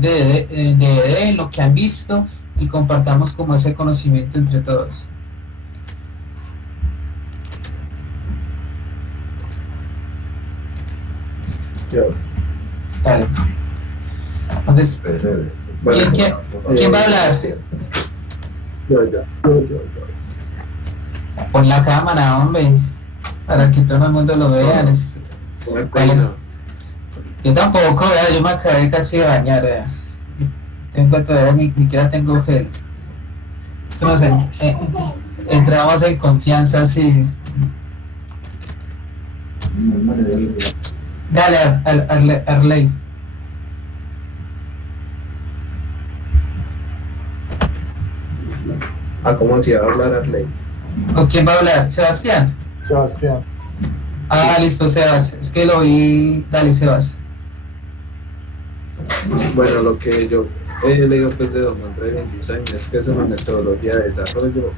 través de lo que han visto y compartamos como ese conocimiento entre todos. Yo. Dale. Entonces, Bueno, ¿quién va a hablar? Yo. Pon la cámara, hombre, para que todo el mundo lo vea. ¿Cuál es? Yo tampoco, ¿verdad? Yo me acabé casi de bañar, ¿verdad? Tengo todavía, ni siquiera tengo gel. Esto no sé, entramos en confianza, sí. Dale, Arley. ¿Cómo así va a hablar Arley? ¿Con quién va a hablar? ¿Sebastián? Sebastián. Listo, Sebas. Es que lo vi. Dale, Sebas. Bueno, lo que yo he leído pues de Domain Driven Design es que es una metodología de desarrollo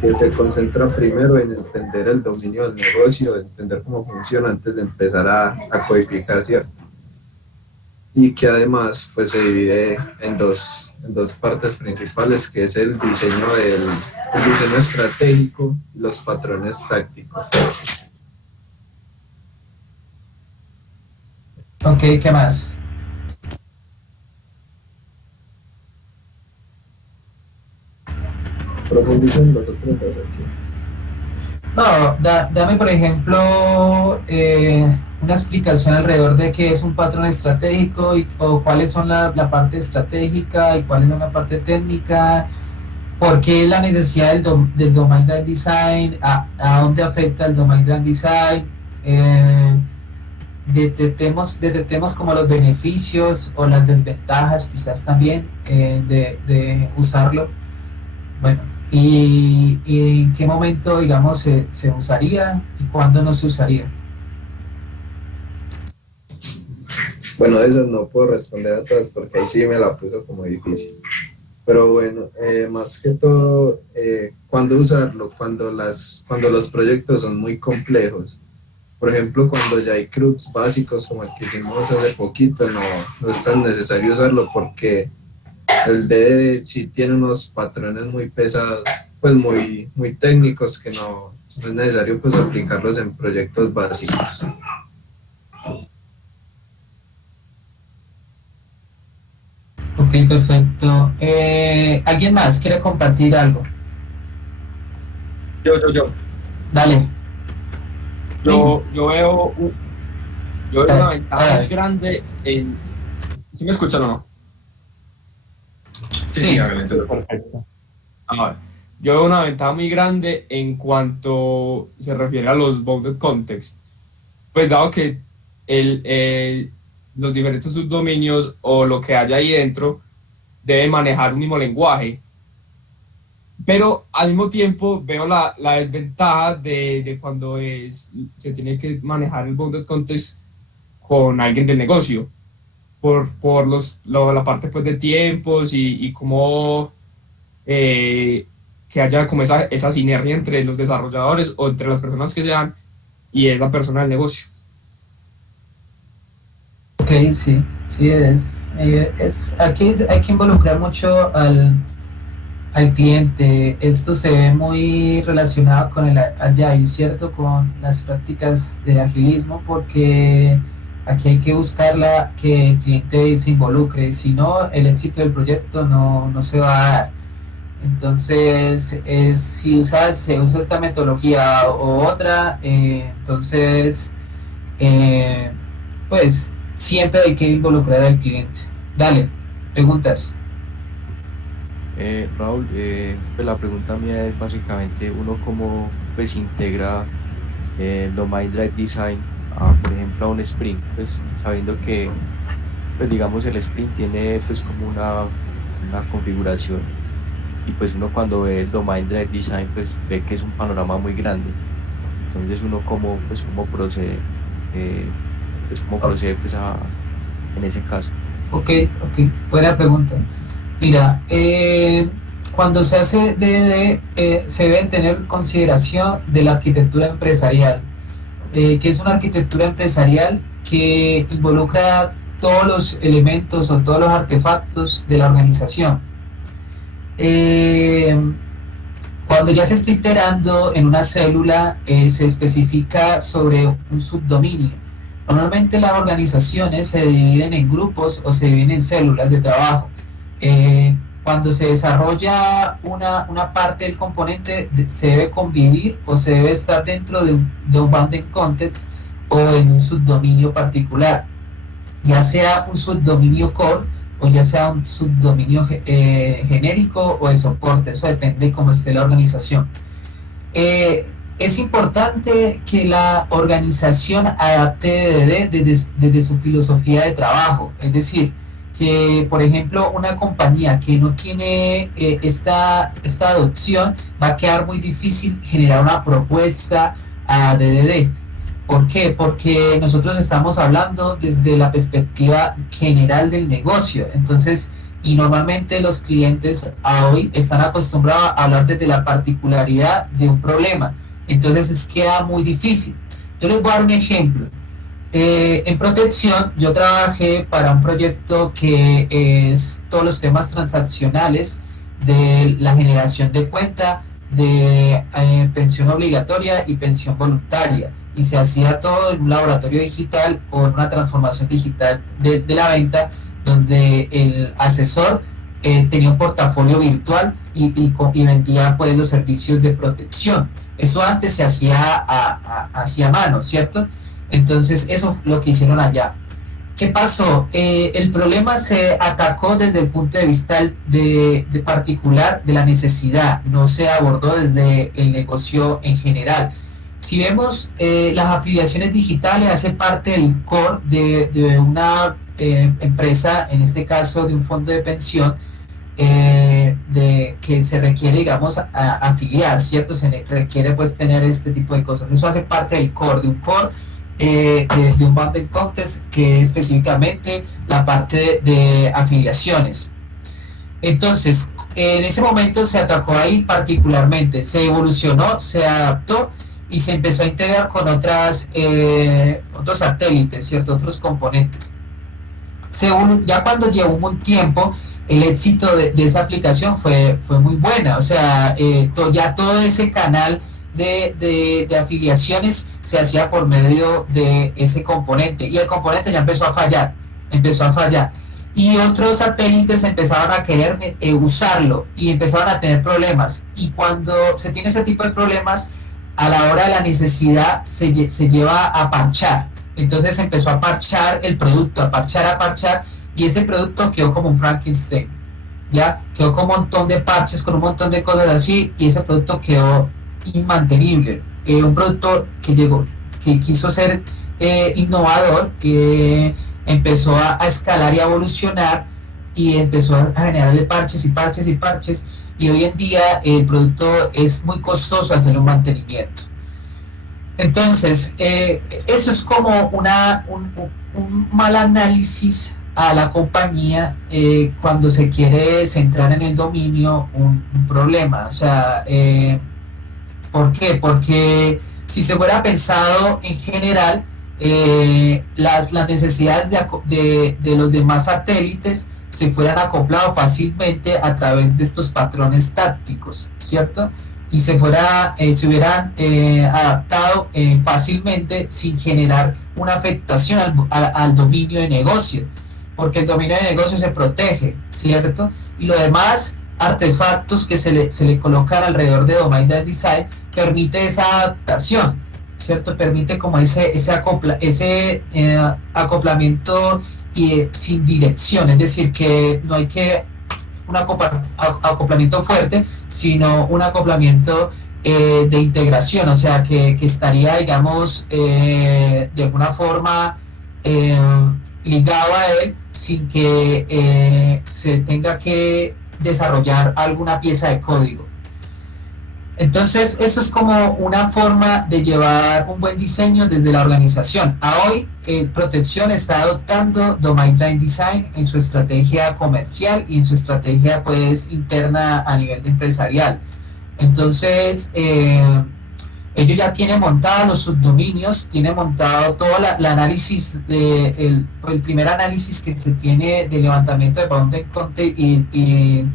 que se concentra primero en entender el dominio del negocio, entender cómo funciona antes de empezar a codificar, ¿cierto? Y que además pues se divide en dos partes principales, que es el diseño estratégico y los patrones tácticos. Ok, ¿qué más? Profundicen los otros dos aquí. No, dame por ejemplo una explicación alrededor de qué es un patrón estratégico o cuáles son la parte estratégica y cuáles son la parte técnica, por qué la necesidad del Domain Driven Design, a dónde afecta el Domain Driven Design, detectemos como los beneficios o las desventajas quizás también de usarlo. Bueno, y en qué momento, digamos, se usaría y cuándo no se usaría. Bueno, de esas no puedo responder a todas porque ahí sí me la puso como difícil. Pero bueno, más que todo, ¿cuándo usarlo? Cuando los proyectos son muy complejos. Por ejemplo, cuando ya hay CRUDs básicos como el que hicimos hace poquito, no es tan necesario usarlo porque el DD sí tiene unos patrones muy pesados, pues muy técnicos que no es necesario pues aplicarlos en proyectos básicos. Ok, perfecto. ¿Alguien más quiere compartir algo? Yo. Dale. Yo veo una ventaja muy grande en... ¿Sí me escuchan o no? Sí. Perfecto. Yo veo una ventaja muy grande en cuanto se refiere a los bounded context. Pues dado que los diferentes subdominios o lo que haya ahí dentro deben manejar un mismo lenguaje. Pero al mismo tiempo veo la desventaja de cuando se tiene que manejar el bounded context con alguien del negocio, por la parte pues, de tiempos y cómo que haya como esa sinergia entre los desarrolladores o entre las personas que sean y esa persona del negocio. Ok, sí, aquí hay que involucrar mucho al cliente. Esto se ve muy relacionado con el Agile, ¿cierto? Con las prácticas de agilismo, porque aquí hay que buscarla que el cliente se involucre, si no, el éxito del proyecto no se va a dar. Entonces, si se usa esta metodología o otra, entonces, pues siempre hay que involucrar al cliente. Dale, preguntas. Raúl, pues la pregunta mía es básicamente uno cómo pues integra el Domain Driven Design por ejemplo a un sprint, pues sabiendo que pues digamos el sprint tiene pues como una configuración y pues uno cuando ve el Domain Driven Design pues ve que es un panorama muy grande, entonces uno cómo procede pues en ese caso. Ok, buena pregunta. Mira, cuando se hace DDD, se debe tener consideración de la arquitectura empresarial, que es una arquitectura empresarial que involucra todos los elementos o todos los artefactos de la organización. Cuando ya se está iterando en una célula, se especifica sobre un subdominio. Normalmente las organizaciones se dividen en grupos o se dividen en células de trabajo. Cuando se desarrolla una parte del componente, se debe convivir o se debe estar dentro de un bounding context o en un subdominio particular, ya sea un subdominio core o ya sea un subdominio genérico o de soporte. Eso depende de cómo esté la organización. Es importante que la organización adapte DDD desde su filosofía de trabajo, es decir, que por ejemplo una compañía que no tiene esta adopción, va a quedar muy difícil generar una propuesta a DDD. ¿Por qué? Porque nosotros estamos hablando desde la perspectiva general del negocio, entonces, y normalmente los clientes hoy están acostumbrados a hablar desde la particularidad de un problema, entonces queda muy difícil. Yo les voy a dar un ejemplo. En protección yo trabajé para un proyecto que es todos los temas transaccionales de la generación de cuenta de pensión obligatoria y pensión voluntaria, y se hacía todo en un laboratorio digital por una transformación digital de la venta, donde el asesor tenía un portafolio virtual y vendía pues los servicios de protección. Eso antes se hacía a mano, ¿cierto? Entonces eso es lo que hicieron allá. ¿Qué pasó? El problema se atacó desde el punto de vista de particular de la necesidad, no se abordó desde el negocio en general. Si vemos, las afiliaciones digitales hacen parte del core de una empresa, en este caso de un fondo de pensión, que se requiere, digamos, afiliar, ¿cierto? Se requiere pues tener este tipo de cosas. Eso hace parte del core, de un core, de un bundle contest, que es específicamente la parte de afiliaciones. Entonces, en ese momento se atacó ahí particularmente, se evolucionó, se adaptó y se empezó a integrar con otros satélites, ¿cierto? Otros componentes. Ya cuando llevó un tiempo, el éxito de esa aplicación fue muy buena, o sea, ya todo ese canal de afiliaciones se hacía por medio de ese componente, y el componente ya empezó a fallar, y otros satélites empezaron a querer usarlo y empezaron a tener problemas, y cuando se tiene ese tipo de problemas, a la hora de la necesidad se lleva a parchar. Entonces empezó a parchar el producto, a parchar, y ese producto quedó como un Frankenstein, ya quedó con un montón de parches, con un montón de cosas así, y ese producto quedó imantenible. Un producto que quiso ser innovador, que empezó a escalar y a evolucionar, y empezó a generarle parches, y hoy en día el producto es muy costoso hacer un mantenimiento. Entonces, eso es como un mal análisis a la compañía cuando se quiere centrar en el dominio un problema. O sea, ¿por qué? Porque si se fuera pensado en general, las necesidades de los demás satélites se fueran acoplados fácilmente a través de estos patrones tácticos, ¿cierto? Y se hubieran adaptado fácilmente sin generar una afectación al dominio de negocio, porque el dominio de negocio se protege, ¿cierto? Y los demás artefactos que se le colocan alrededor de Domain Drive Design permite esa adaptación, ¿cierto? Permite como ese acoplamiento sin dirección, es decir, que no hay que un acoplamiento fuerte, sino un acoplamiento de integración, o sea, que estaría, digamos, de alguna forma ligado a él sin que se tenga que desarrollar alguna pieza de código. Entonces, esto es como una forma de llevar un buen diseño desde la organización. A hoy, Protección está adoptando Domain Drive Design en su estrategia comercial y en su estrategia pues interna a nivel empresarial. Entonces, ellos ya tienen montados los subdominios, tienen montado todo la análisis, el primer análisis que se tiene de levantamiento de bounded content y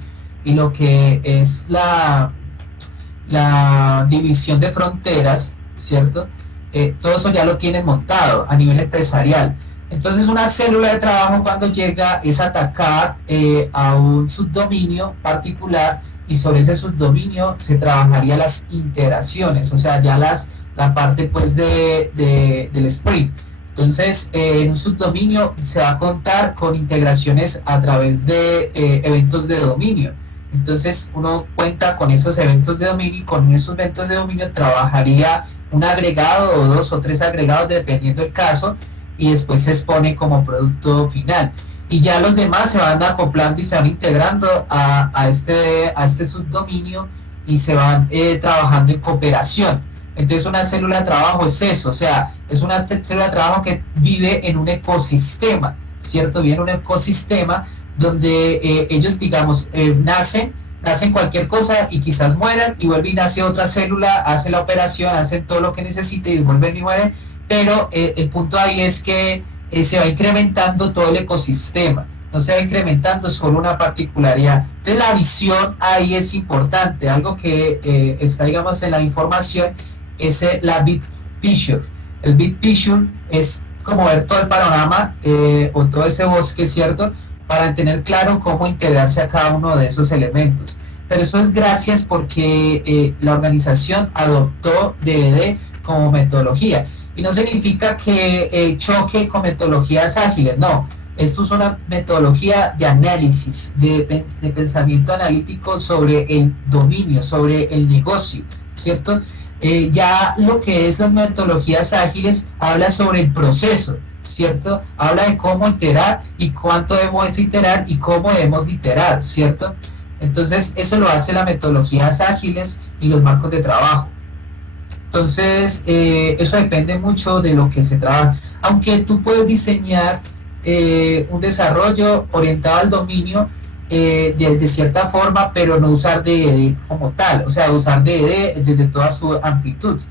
lo que es la división de fronteras, ¿cierto? Todo eso ya lo tienen montado a nivel empresarial. Entonces una célula de trabajo cuando llega es atacar a un subdominio particular y sobre ese subdominio se trabajaría las integraciones, o sea, ya la parte pues del sprint. Entonces, en un subdominio se va a contar con integraciones a través de eventos de dominio. Entonces, uno cuenta con esos eventos de dominio y con esos eventos de dominio trabajaría un agregado o 2 o 3 agregados dependiendo del caso y después se expone como producto final. Y ya los demás se van acoplando y se van integrando a este subdominio y se van trabajando en cooperación. Entonces una célula de trabajo es eso, o sea, es una célula de trabajo que vive en un ecosistema, ¿cierto? Vive en un ecosistema donde ellos, digamos, nacen cualquier cosa y quizás mueran y vuelve y nace otra célula, hace la operación, hacen todo lo que necesite y vuelven y mueren, pero el punto ahí es que se va incrementando todo el ecosistema, no se va incrementando solo una particularidad. Entonces la visión ahí es importante, algo que está, digamos, en la información es la big picture. El big picture es como ver todo el panorama o todo ese bosque, ¿cierto? Para tener claro cómo integrarse a cada uno de esos elementos. Pero eso es gracias porque la organización adoptó DDD como metodología. Y no significa que choque con metodologías ágiles, no. Esto es una metodología de análisis, de pensamiento analítico sobre el dominio, sobre el negocio, ¿cierto? Ya lo que es las metodologías ágiles habla sobre el proceso, ¿cierto? Habla de cómo iterar y cuánto debemos iterar y cómo debemos iterar, ¿cierto? Entonces eso lo hace las metodologías ágiles y los marcos de trabajo. Entonces eso depende mucho de lo que se trabaja. Aunque tú puedes diseñar un desarrollo orientado al dominio de cierta forma, pero no usar DDD como tal, o sea, usar DDD desde toda su amplitud.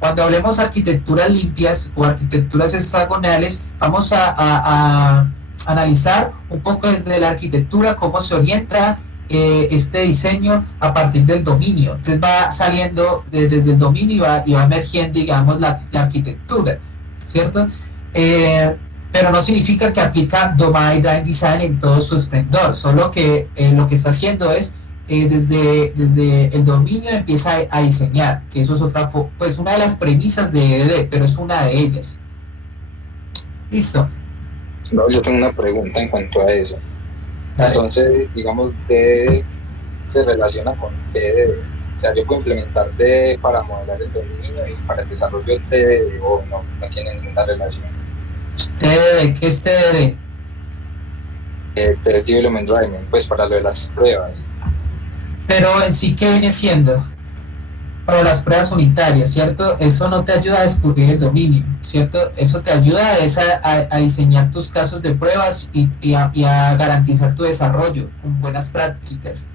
Cuando hablemos de arquitecturas limpias o arquitecturas hexagonales, vamos a analizar un poco desde la arquitectura cómo se orienta este diseño a partir del dominio. Entonces va saliendo desde el dominio y va emergiendo, digamos, la arquitectura, ¿cierto? Pero no significa que aplica Domain Drive Design en todo su esplendor, solo que lo que está haciendo es desde el dominio empieza a diseñar, que eso es otra, pues una de las premisas de DDD, pero es una de ellas. Listo. No, yo tengo una pregunta en cuanto a eso. Dale. Entonces, digamos, DDD se relaciona con TDD. O sea, yo puedo implementar DDD para modelar el dominio y para el desarrollo TDD, o no tiene ninguna relación. TDD, ¿qué es TDD? Test Development Driving, pues para lo de las pruebas. Pero en sí, ¿qué viene siendo? Para las pruebas unitarias, ¿cierto? Eso no te ayuda a descubrir el dominio, ¿cierto? Eso te ayuda a diseñar tus casos de pruebas y a garantizar tu desarrollo con buenas prácticas.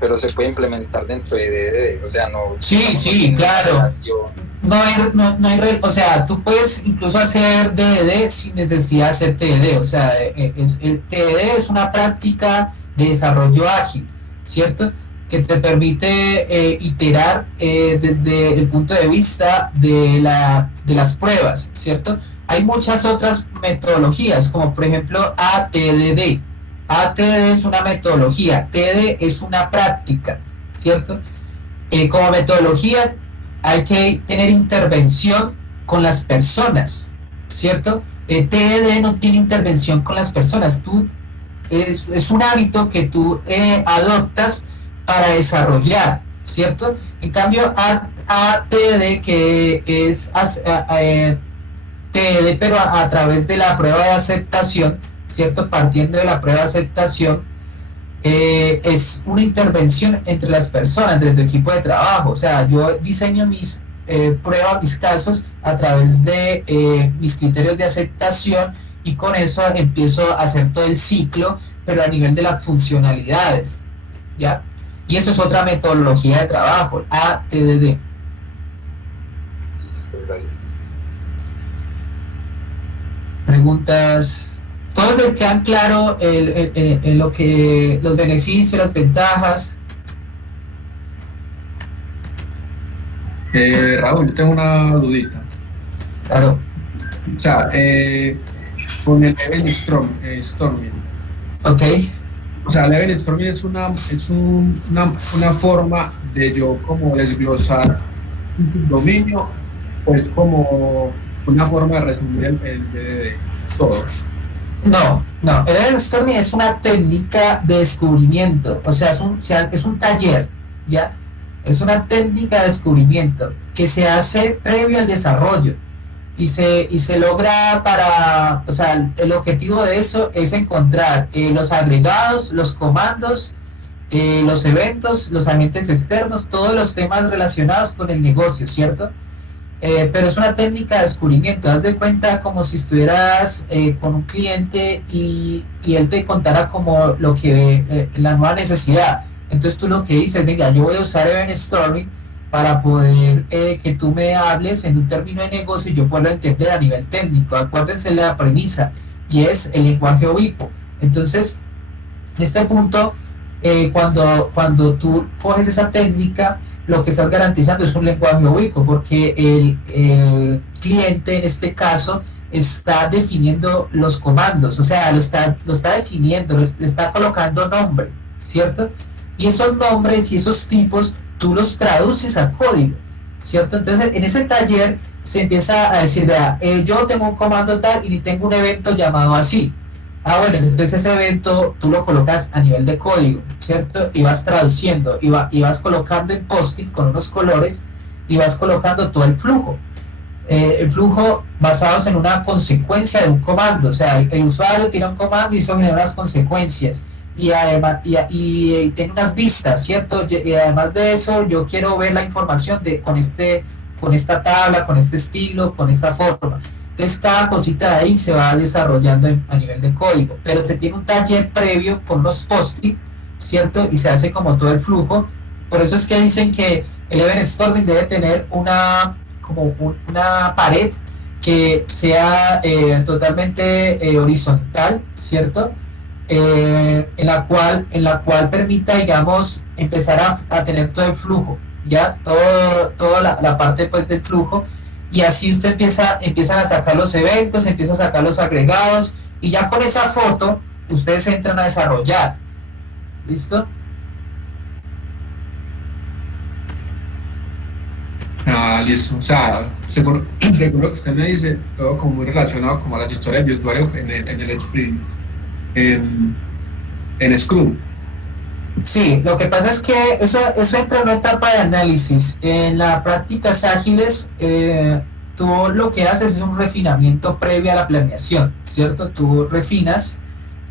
Pero se puede implementar dentro de DDD, o sea, no... Sí, claro. O sea, tú puedes incluso hacer DDD sin necesidad de hacer TDD, o sea, el TDD es una práctica de desarrollo ágil, ¿cierto? Que te permite iterar desde el punto de vista de las pruebas, ¿cierto? Hay muchas otras metodologías, como por ejemplo ATDD. ATDD es una metodología, TD es una práctica, ¿cierto? Como metodología hay que tener intervención con las personas, ¿cierto? TD no tiene intervención con las personas, es un hábito que tú adoptas para desarrollar, ¿cierto? En cambio, ATD, que es TD, pero a través de la prueba de aceptación, ¿cierto? Partiendo de la prueba de aceptación, es una intervención entre las personas, entre tu equipo de trabajo. O sea, yo diseño mis pruebas, mis casos a través de mis criterios de aceptación y con eso empiezo a hacer todo el ciclo, pero a nivel de las funcionalidades, ¿ya? Y eso es otra metodología de trabajo, ATDD. Gracias. Preguntas. ¿Todos les quedan claro lo que, los beneficios, las ventajas? Raúl, yo tengo una dudita. Claro. O sea, con el Event Storming. Ok. O sea, el Event Storming una forma de yo como desglosar un dominio, pues como una forma de resumir el BDD, todo. No, el brainstorming es una técnica de descubrimiento, o sea, es un taller, ¿ya? Es una técnica de descubrimiento que se hace previo al desarrollo y se logra o sea, el objetivo de eso es encontrar los agregados, los comandos, los eventos, los agentes externos, todos los temas relacionados con el negocio, ¿cierto? Pero es una técnica de descubrimiento. Haz de cuenta como si estuvieras con un cliente y él te contara como lo que la nueva necesidad. Entonces tú lo que dices, venga, yo voy a usar Event Story para poder que tú me hables en un término de negocio y yo puedo entender a nivel técnico. Acuérdense la premisa y es el lenguaje ubicuo. Entonces, en este punto, cuando tú coges esa técnica, lo que estás garantizando es un lenguaje ubicuo, porque el cliente en este caso está definiendo los comandos, o sea, lo está definiendo, le está colocando nombre, ¿cierto? Y esos nombres y esos tipos tú los traduces a código, ¿cierto? Entonces en ese taller se empieza a decir, vea, yo tengo un comando tal y tengo un evento llamado así. Ah, bueno, entonces ese evento tú lo colocas a nivel de código, ¿cierto? Y vas traduciendo, y vas colocando en post-it con unos colores, y vas colocando todo el flujo basados en una consecuencia de un comando, o sea, el usuario tiene un comando y eso genera unas consecuencias, y además, y tiene unas vistas, ¿cierto? Y además de eso, yo quiero ver la información con esta tabla, con este estilo, con esta forma. Entonces cada cosita de ahí se va desarrollando a nivel de código, pero se tiene un taller previo con los post-it, ¿cierto? Y se hace como todo el flujo. Por eso es que dicen que el Event Storming debe tener una pared que sea totalmente horizontal, ¿cierto? En la cual permita, digamos, empezar a tener todo el flujo, ¿ya? Toda la parte pues del flujo. Y así usted empiezan a sacar los eventos, empieza a sacar los agregados, y ya con esa foto ustedes entran a desarrollar. ¿Listo? Ah, listo. O sea, según lo que usted me dice, todo como muy relacionado como a las historias de usuario en el Sprint, en Scrum. Sí, lo que pasa es que eso entra en una etapa de análisis. En las prácticas ágiles, tú lo que haces es un refinamiento previo a la planeación, ¿cierto? Tú refinas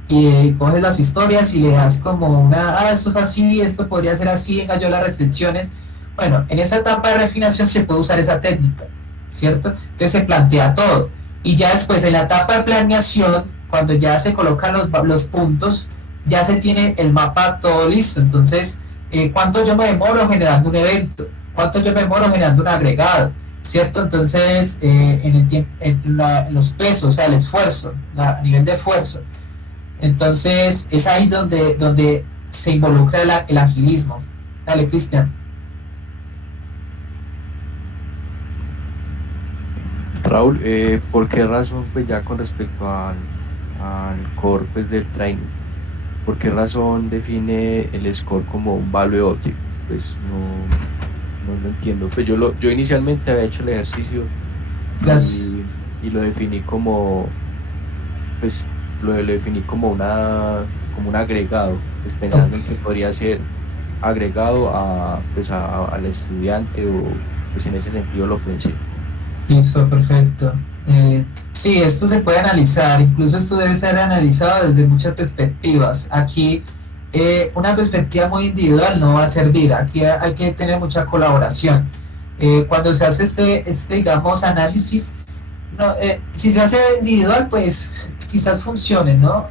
y coges las historias y le das como esto es así, esto podría ser así, venga yo las restricciones. Bueno, en esa etapa de refinación se puede usar esa técnica, ¿cierto? Entonces se plantea todo. Y ya después, en la etapa de planeación, cuando ya se colocan los puntos, ya se tiene el mapa todo listo. Entonces, ¿cuánto yo me demoro generando un evento? ¿Cuánto yo me demoro generando un agregado? ¿Cierto? Entonces, en los pesos, o sea, el esfuerzo, a nivel de esfuerzo. Entonces, es ahí donde se involucra el agilismo. Dale, Cristian. Raúl, ¿por qué razón, pues ya con respecto al core pues, del training, por qué razón define el score como un value object? Pues no lo entiendo. Pues yo inicialmente había hecho el ejercicio y lo definí como, pues lo definí como un agregado, pues pensando en que podría ser agregado al estudiante, o pues en ese sentido lo pensé. Listo, perfecto. Sí, esto se puede analizar, incluso esto debe ser analizado desde muchas perspectivas. Aquí una perspectiva muy individual no va a servir, aquí hay que tener mucha colaboración. Cuando se hace digamos, análisis, si se hace individual, pues quizás funcione, ¿no?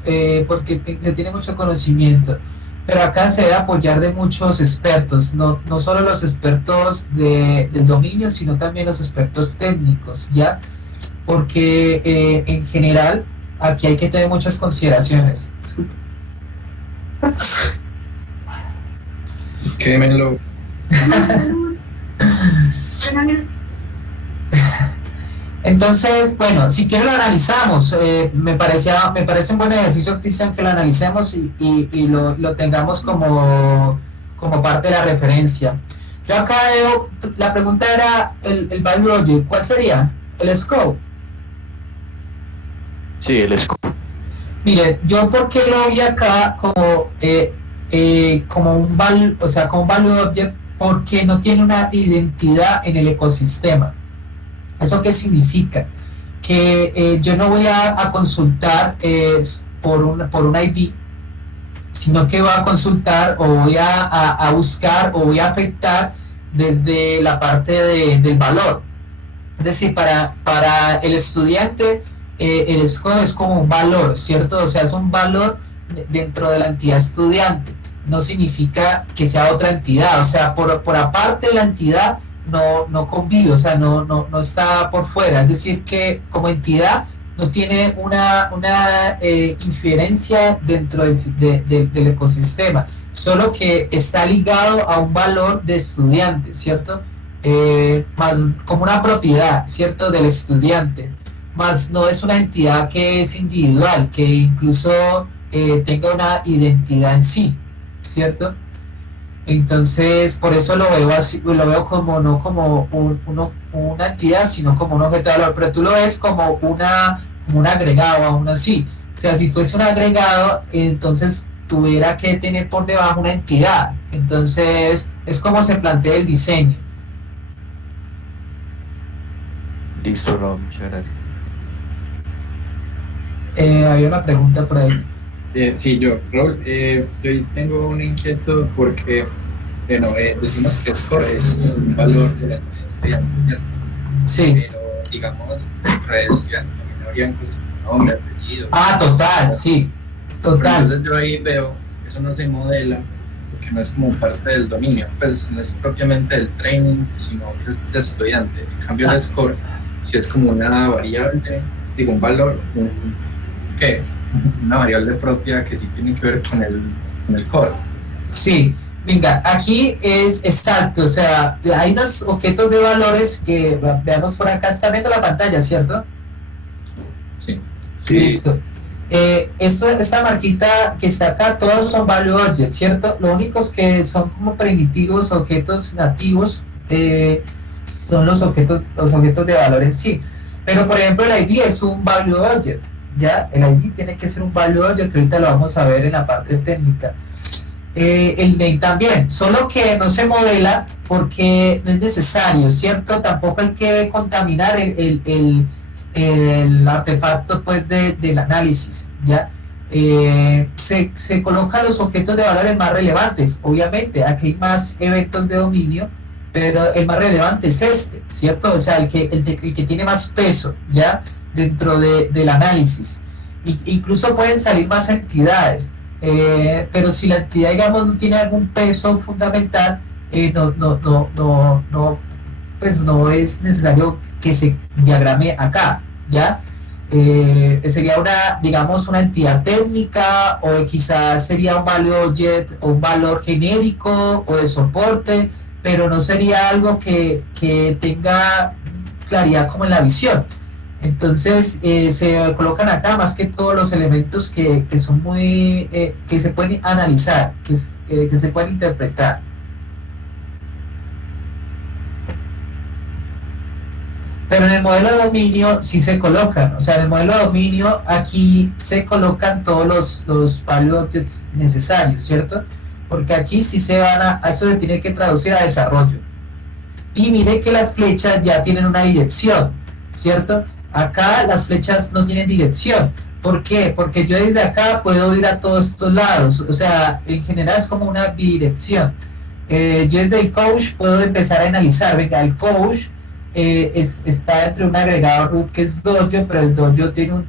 Porque se tiene mucho conocimiento. pero acá se debe apoyar de muchos expertos, no solo los expertos del dominio, sino también los expertos técnicos, ¿ya? Porque en general aquí hay que tener muchas consideraciones. Disculpe. Quémenlo. Entonces, bueno, si quiere lo analizamos. Me parece un buen ejercicio, Cristian, que lo analicemos y lo tengamos como parte de la referencia. Yo acá veo, la pregunta era el value object, ¿cuál sería? El scope. Sí, el scope. Mire, yo porque lo vi acá como o sea, como un value object, porque no tiene una identidad en el ecosistema. ¿Eso qué significa? Que yo no voy a consultar por un ID, sino que voy a consultar o voy a buscar o voy a afectar desde la parte del valor. Es decir, para el estudiante, el score es como un valor, ¿cierto? O sea, es un valor dentro de la entidad estudiante. No significa que sea otra entidad, o sea, por aparte de la entidad no convive, o sea, no está por fuera. Es decir, que como entidad no tiene una inferencia dentro del ecosistema, solo que está ligado a un valor de estudiante, ¿cierto? Más como una propiedad, ¿cierto? Del estudiante, más no es una entidad que es individual, que incluso tenga una identidad en sí, ¿cierto? Entonces, por eso lo veo así, lo veo como no como una entidad, sino como un objeto de valor, pero tú lo ves como un agregado, aún así. O sea, si fuese un agregado, entonces tuviera que tener por debajo una entidad. Entonces, es como se plantea el diseño. Listo, Rob, muchas gracias. Había una pregunta por ahí. Sí, Raúl, yo tengo una inquietud porque, bueno, decimos que score es un valor de la entidad estudiante, ¿cierto? Sí. Pero, digamos, dentro de estudiantes también habrían pues nombre, apellido. Total, sí, total. Entonces yo ahí veo que eso no se modela, porque no es como parte del dominio, pues no es propiamente del training, sino que es de estudiante. En cambio, el score, si es como una variable, digo, un valor, ¿qué? Una variable propia que sí tiene que ver con el core. Sí, venga, aquí es exacto, o sea, hay unos objetos de valores que veamos por acá, está viendo la pantalla, ¿cierto? Sí. Listo. Esta marquita que está acá, todos son value objects, ¿cierto? Lo únicos que son como primitivos, objetos nativos, son los objetos de valor en sí. Pero por ejemplo el ID es un value object. Ya, el ID tiene que ser un value object, que ahorita lo vamos a ver en la parte técnica. El name también, solo que no se modela porque no es necesario, ¿cierto? Tampoco hay que contaminar el artefacto pues del análisis, ¿ya? Se colocan los objetos de valores más relevantes, obviamente, aquí hay más eventos de dominio, pero el más relevante es este, ¿cierto? O sea, el que tiene más peso, ¿ya? Dentro del análisis. Incluso pueden salir más entidades, pero si la entidad, digamos, no tiene algún peso fundamental, pues no es necesario que se diagrame acá, ¿ya? Sería digamos, una entidad técnica, o quizás sería un value object o un valor genérico o de soporte, pero no sería algo que tenga claridad como en la visión. Entonces se colocan acá más que todos los elementos que son muy que se pueden analizar, que se pueden interpretar. Pero en el modelo de dominio sí se colocan, o sea, en el modelo de dominio aquí se colocan todos los value objects necesarios, ¿cierto? Porque aquí sí se van a eso se tiene que traducir a desarrollo. Y mire que las flechas ya tienen una dirección, ¿cierto? Acá las flechas no tienen dirección. ¿Por qué? Porque yo desde acá puedo ir a todos estos lados. O sea, en general es como una bidirección. Yo desde el coach puedo empezar a analizar. Venga, el coach está entre un agregado root que es Dojo, pero el Dojo tiene un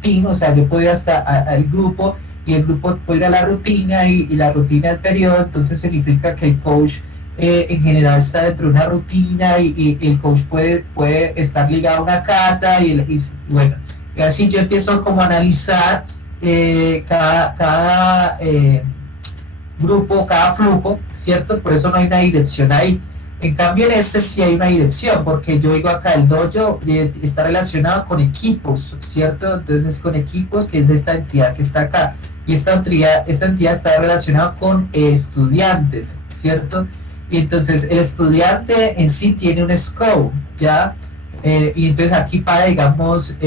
team. O sea, yo puedo ir hasta al grupo y el grupo puede ir a la rutina y la rutina del periodo, entonces significa que el coach en general está dentro de una rutina y el coach puede estar ligado a una cata y bueno, y así yo empiezo como a analizar cada grupo, cada flujo, ¿cierto? Por eso no hay una dirección ahí. En cambio en este sí hay una dirección, porque yo digo acá el dojo está relacionado con equipos, ¿cierto? Entonces con equipos, que es esta entidad que está acá, y esta entidad está relacionada con estudiantes, ¿cierto? Y entonces el estudiante en sí tiene un scope, ¿ya? Y entonces aquí para, digamos,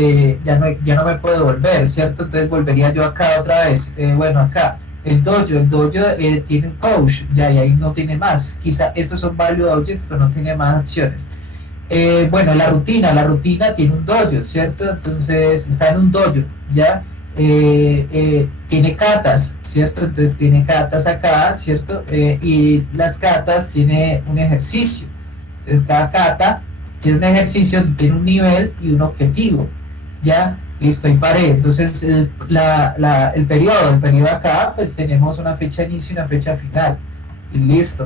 ya no me puedo volver, ¿cierto? Entonces volvería yo acá otra vez, bueno, acá. El dojo tiene un coach, ya, y ahí no tiene más. Quizá estos son value objects, pero no tiene más acciones. Bueno, la rutina tiene un dojo, ¿cierto? Entonces está en un dojo, ¿ya? Tiene catas, ¿cierto? Entonces tiene catas acá, ¿cierto? Y las catas tiene un ejercicio. Entonces cada cata tiene un ejercicio, tiene un nivel y un objetivo, ¿ya? Listo, y paré. Entonces el periodo acá, pues tenemos una fecha de inicio y una fecha final. Y listo,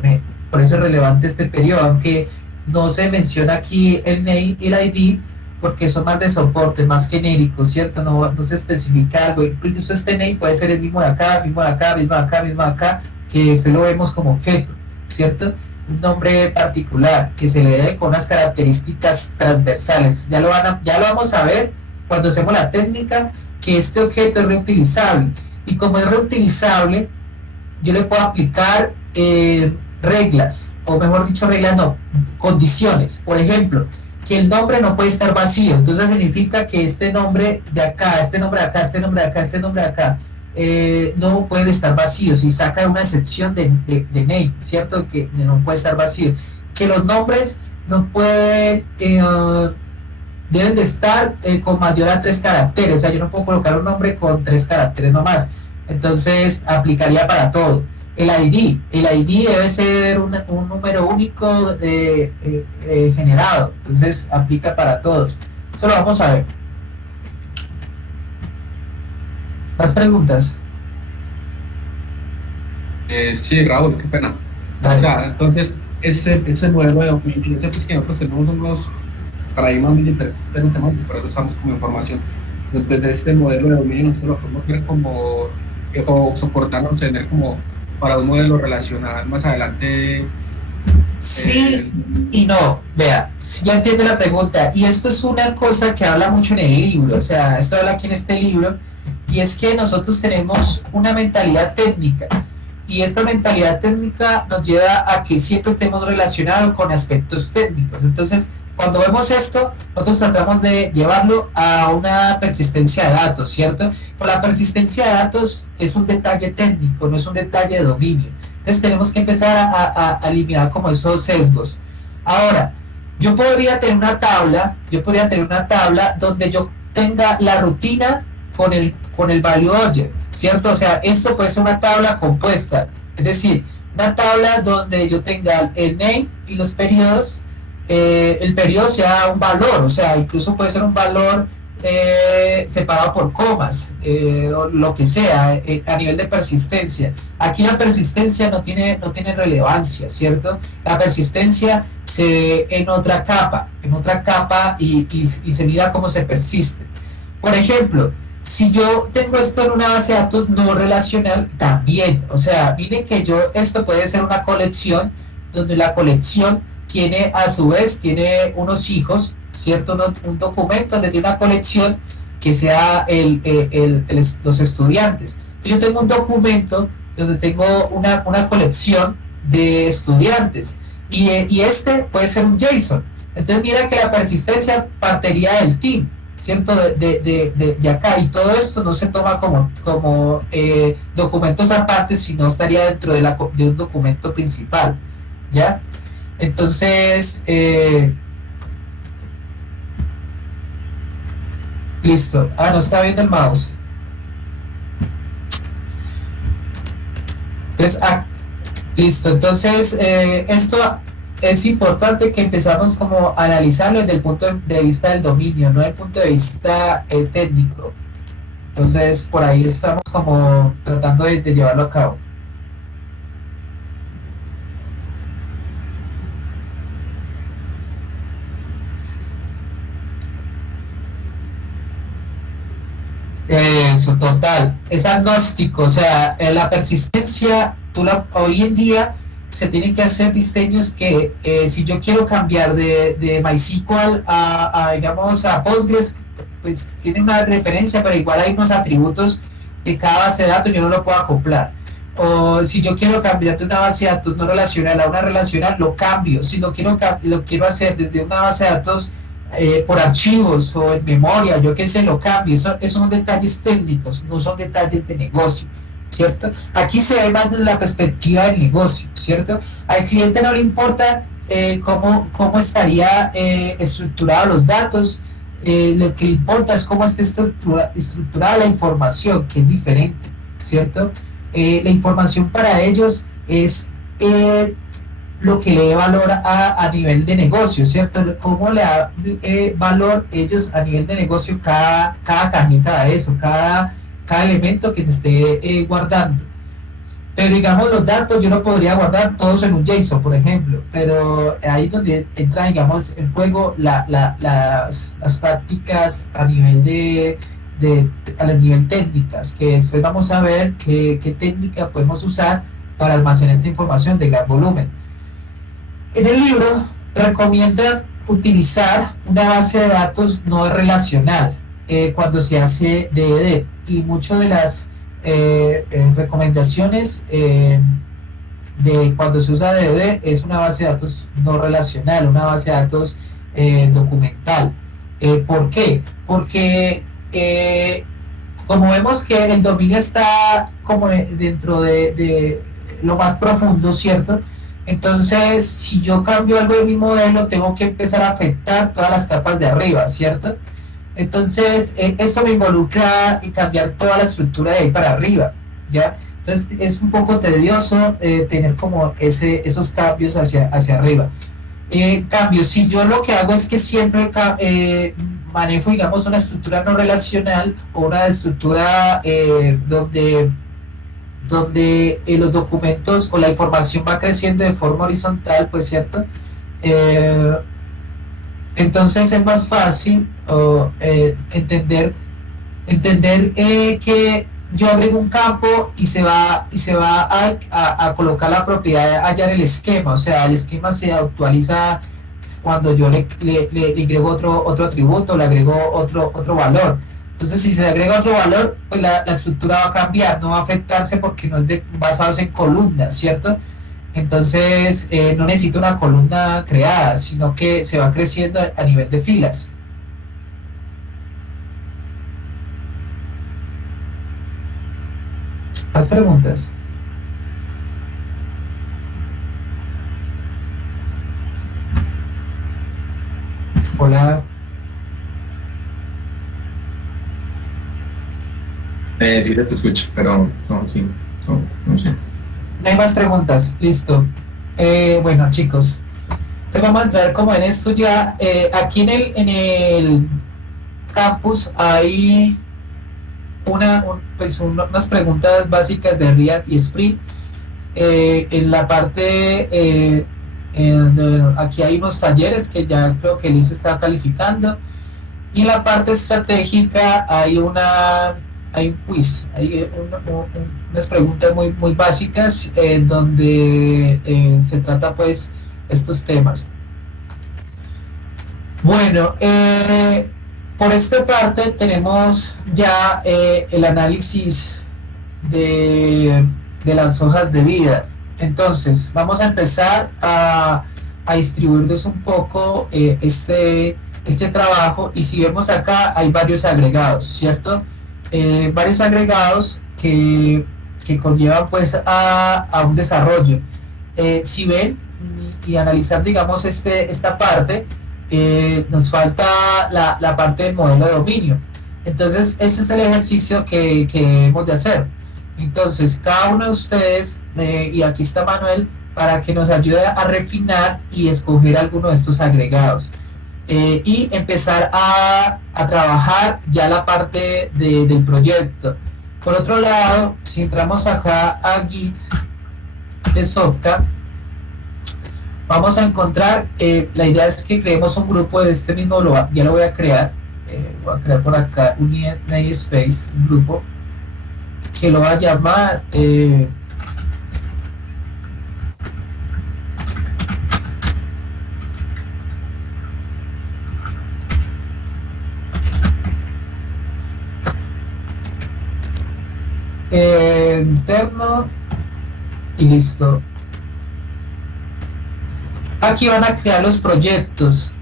por eso es relevante este periodo, aunque no se menciona aquí el name y el ID, porque son más de soporte, más genéricos, ¿cierto? No se especifica algo. Incluso este name puede ser el mismo de acá, mismo de acá, mismo de acá, mismo de acá, que después lo vemos como objeto, ¿cierto? Un nombre particular que se le dé con unas características transversales. Ya lo vamos a ver cuando hacemos la técnica, que este objeto es reutilizable. Y como es reutilizable, yo le puedo aplicar reglas, o mejor dicho, reglas no, condiciones. Por ejemplo, que el nombre no puede estar vacío. Entonces significa que este nombre de acá, este nombre de acá, este nombre de acá, este nombre de acá, no pueden estar vacíos. Y saca una excepción de name, ¿cierto? Que no puede estar vacío. Que los nombres no pueden... deben de estar con mayor a 3 caracteres, o sea, yo no puedo colocar un nombre con 3 caracteres nomás, entonces aplicaría para todo. El ID debe ser un número único generado, entonces aplica para todos. Eso lo vamos a ver. ¿Más preguntas? Sí, Raúl, qué pena. Dale. O sea, entonces, ese modelo de dominio, pues que nosotros tenemos unos paradigmas muy diferentes en un tema, por eso estamos como información. Desde este modelo de dominio nosotros lo podemos ver como, o soportarnos, tener como para un modelo relacional más adelante. Sí y no, vea, ya entiendo la pregunta, y esto es una cosa que habla mucho en el libro, o sea, esto habla aquí en este libro, y es que nosotros tenemos una mentalidad técnica, y esta mentalidad técnica nos lleva a que siempre estemos relacionados con aspectos técnicos. Entonces, cuando vemos esto, nosotros tratamos de llevarlo a una persistencia de datos, ¿cierto? Pero la persistencia de datos es un detalle técnico, no es un detalle de dominio. Entonces tenemos que empezar a eliminar como esos sesgos. Ahora, yo podría tener una tabla donde yo tenga la rutina con el value object, ¿cierto? O sea, esto puede ser una tabla compuesta, es decir, una tabla donde yo tenga el name y los periodos. El periodo sea un valor, o sea, incluso puede ser un valor separado por comas, o lo que sea, a nivel de persistencia. Aquí la persistencia no tiene relevancia, ¿cierto? La persistencia se ve en otra capa y se mira cómo se persiste. Por ejemplo, si yo tengo esto en una base de datos no relacional, también, o sea, miren que esto puede ser una colección, donde la colección tiene a su vez unos hijos, ¿cierto? Un documento donde tiene una colección que sea los estudiantes. Entonces yo tengo un documento donde tengo una colección de estudiantes y este puede ser un JSON. Entonces mira que la persistencia partiría del team, ¿cierto? De acá, y todo esto no se toma como documentos aparte, sino estaría dentro de un documento principal, ¿ya? Entonces, listo. No está viendo el mouse. Entonces, listo. Entonces, esto es importante que empezamos como a analizarlo desde el punto de vista del dominio, no desde el punto de vista técnico. Entonces, por ahí estamos como tratando de llevarlo a cabo. Eso, total. Es agnóstico, o sea, la persistencia, hoy en día se tienen que hacer diseños que si yo quiero cambiar de MySQL digamos, a Postgres, pues tiene una referencia, pero igual hay unos atributos de cada base de datos, yo no lo puedo acoplar. O si yo quiero cambiar de una base de datos no relacional a una relacional, lo cambio. Si lo quiero hacer desde una base de datos por archivos o en memoria, yo qué sé, lo cambio. Esos son detalles técnicos, no son detalles de negocio, ¿cierto? Aquí se ve más desde la perspectiva del negocio, ¿cierto? Al cliente no le importa cómo estaría estructurado los datos, lo que le importa es cómo está estructurada la información, que es diferente, ¿cierto? La información para ellos es lo que le dé valor a nivel de negocio, ¿cierto? Cómo le da valor ellos a nivel de negocio cada cajita de eso, cada elemento que se esté guardando. Pero digamos los datos yo no podría guardar todos en un JSON, por ejemplo, pero ahí es donde entra, digamos, en juego las prácticas a nivel a nivel técnicas, que después vamos a ver qué técnica podemos usar para almacenar esta información de gran volumen. En el libro recomiendan utilizar una base de datos no relacional cuando se hace DDD, y muchas de las recomendaciones de cuando se usa DDD es una base de datos no relacional, una base de datos documental. ¿Por qué? Porque como vemos que el dominio está como dentro de lo más profundo, ¿cierto? Entonces, si yo cambio algo de mi modelo, tengo que empezar a afectar todas las capas de arriba, ¿cierto? Entonces, esto me involucra en cambiar toda la estructura de ahí para arriba, ¿ya? Entonces, es un poco tedioso tener como esos cambios hacia arriba. En cambio, si yo lo que hago es que siempre manejo, digamos, una estructura no relacional o una estructura donde los documentos o la información va creciendo de forma horizontal, pues, ¿cierto? Entonces es más fácil entender que yo agrego un campo y se va a colocar la propiedad allá en el esquema, o sea, el esquema se actualiza cuando yo le agrego otro atributo, le agrego otro valor. Entonces, si se agrega otro valor, pues la estructura va a cambiar, no va a afectarse porque no es basados en columnas, ¿cierto? Entonces, no necesita una columna creada, sino que se va creciendo a nivel de filas. ¿Más preguntas? Hola. Sí, te escucho, pero no, sí, no sé. No hay más preguntas, listo. Bueno, chicos, entonces vamos a entrar como en esto ya. Aquí en el campus hay unas preguntas básicas de React y Spring. En la parte, aquí hay unos talleres que ya creo que Liz está calificando. Y en la parte estratégica hay un quiz, hay unas preguntas muy básicas en donde se trata pues estos temas. Bueno, por esta parte tenemos ya el análisis de las hojas de vida. Entonces vamos a empezar a distribuirles un poco este trabajo, y si vemos acá hay varios agregados, ¿cierto? Varios agregados que conllevan pues a un desarrollo. Si ven y analizar, digamos, esta parte, nos falta la parte del modelo de dominio. Entonces ese es el ejercicio que hemos de hacer. Entonces cada uno de ustedes, y aquí está Manuel, para que nos ayude a refinar y escoger alguno de estos agregados. y empezar a trabajar ya la parte del proyecto. Por otro lado, si entramos acá a Git de Softcat, vamos a encontrar, la idea es que creemos un grupo de este mismo, ya lo voy a crear, voy a crear por acá un namespace, un grupo, que lo va a llamar interno y listo. Aquí van a crear los proyectos,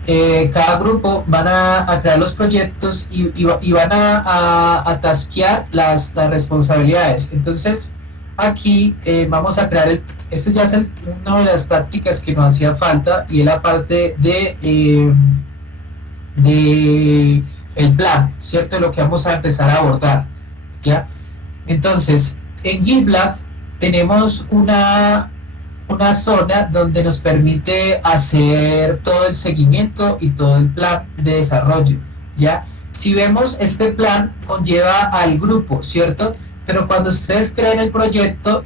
cada grupo van a crear los proyectos y van a taskear las responsabilidades. Entonces aquí vamos a crear, este ya es una de las prácticas que nos hacía falta, y es la parte de el plan, ¿cierto? De lo que vamos a empezar a abordar, ¿ya? Entonces, en GitLab tenemos una zona donde nos permite hacer todo el seguimiento y todo el plan de desarrollo, ¿ya? Si vemos, este plan conlleva al grupo, ¿cierto? Pero cuando ustedes creen el proyecto,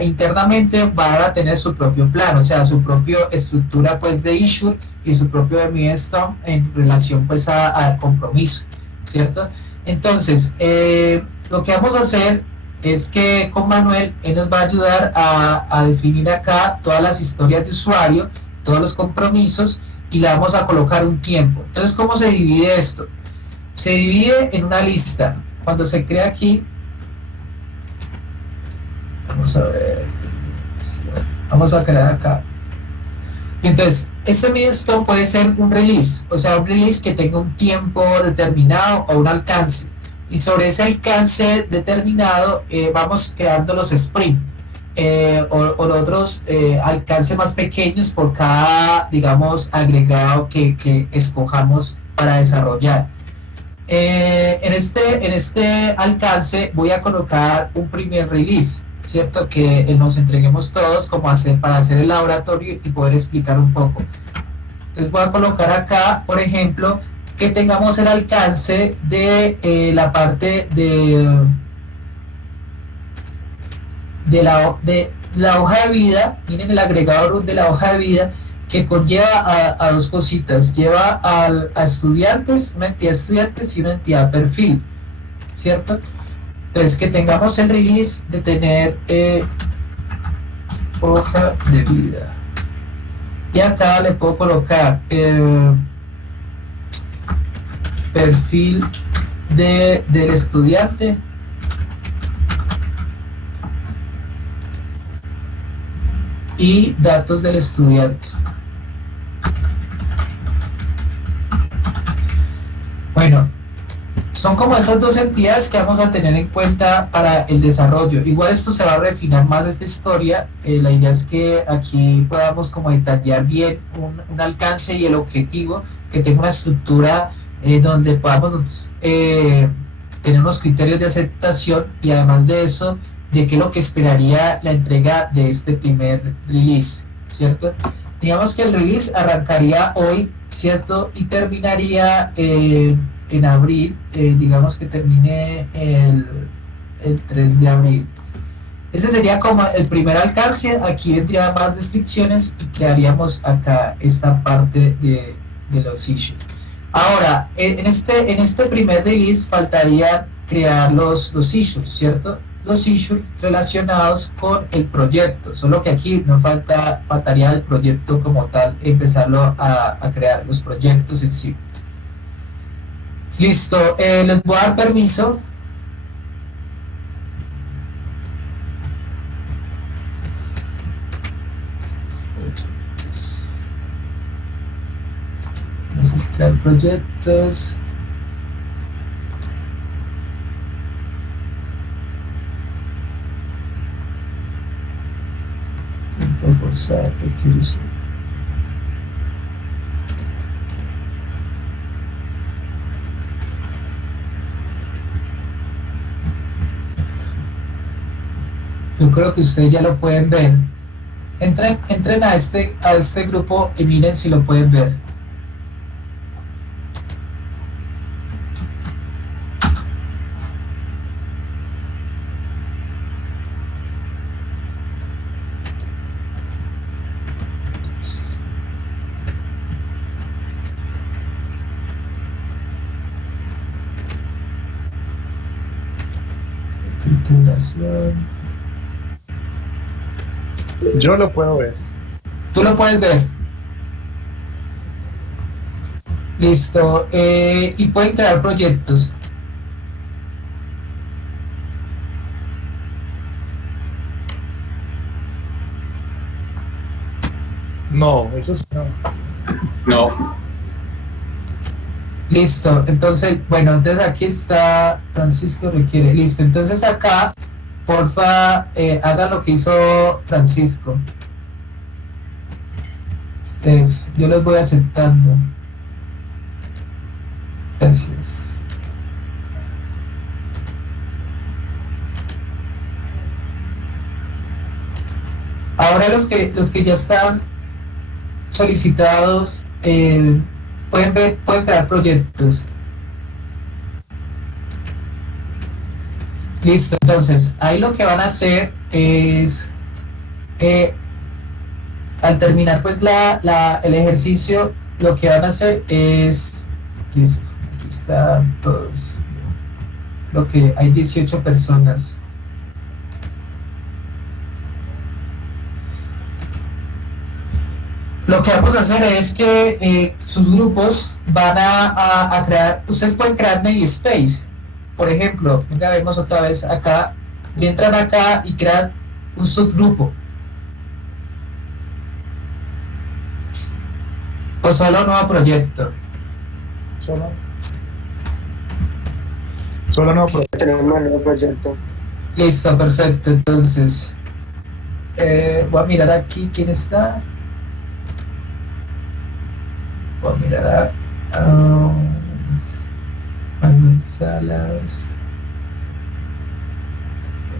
internamente van a tener su propio plan, o sea, su propia estructura, pues, de issue y su propio milestone en relación, pues, al compromiso, ¿cierto? Entonces, lo que vamos a hacer es que con Manuel, él nos va a ayudar a definir acá todas las historias de usuario, todos los compromisos, y le vamos a colocar un tiempo. Entonces, ¿cómo se divide esto? Se divide en una lista. Cuando se crea aquí, vamos a ver, vamos a crear acá. Entonces, este milestone puede ser un release, o sea, un release que tenga un tiempo determinado o un alcance. Y sobre ese alcance determinado vamos creando los sprints o otros alcances más pequeños por cada, digamos, agregado que escojamos para desarrollar. En este alcance voy a colocar un primer release, ¿cierto? Que nos entreguemos todos como para hacer el laboratorio y poder explicar un poco. Entonces voy a colocar acá, por ejemplo, que tengamos el alcance de la parte de la hoja de vida. Miren el agregador de la hoja de vida, que conlleva a dos cositas. Lleva a estudiantes, una entidad estudiantes y una entidad perfil, ¿cierto? Entonces, que tengamos el release de tener hoja de vida. Y acá le puedo colocar perfil del estudiante, y datos del estudiante. Bueno, son como esas dos entidades que vamos a tener en cuenta para el desarrollo. Igual esto se va a refinar más esta historia. La idea es que aquí podamos como detallar bien un alcance y el objetivo, que tenga una estructura donde podamos tener unos criterios de aceptación, y además de eso, de qué es lo que esperaría la entrega de este primer release, ¿cierto? Digamos que el release arrancaría hoy, ¿cierto? Y terminaría en abril, digamos que termine el 3 de abril. Ese sería como el primer alcance. Aquí vendría más descripciones y crearíamos acá esta parte de los issues. Ahora, en este primer release faltaría crear los issues, ¿cierto? Los issues relacionados con el proyecto, solo que aquí no faltaría el proyecto como tal, empezarlo a crear los proyectos en sí. Listo, les voy a dar permiso. Vamos a crear proyectos. Tiempo forzado, recurso. Yo creo que ustedes ya lo pueden ver. Entren a este grupo y miren si lo pueden ver. Generación. Yo lo puedo ver. Tú lo puedes ver. Listo. Y pueden crear proyectos. No, eso sí no. No. Listo. Entonces, bueno, entonces aquí está Francisco requiere. Listo. Entonces acá, porfa, hagan lo que hizo Francisco. Eso, yo los voy aceptando. Gracias. Ahora los que ya están solicitados pueden crear proyectos. Listo, entonces ahí lo que van a hacer es al terminar pues el ejercicio, lo que van a hacer es, listo, aquí están todos, creo que hay 18 personas. Lo que vamos a hacer es que sus grupos van a crear, ustedes pueden crear namespace, por ejemplo, venga, vemos otra vez acá, y entran acá y crean un subgrupo. O solo un nuevo proyecto. Solo no, pero Tenemos un nuevo proyecto. Listo, perfecto. Entonces, voy a mirar aquí quién está. Voy a mirar a Manuel Salas.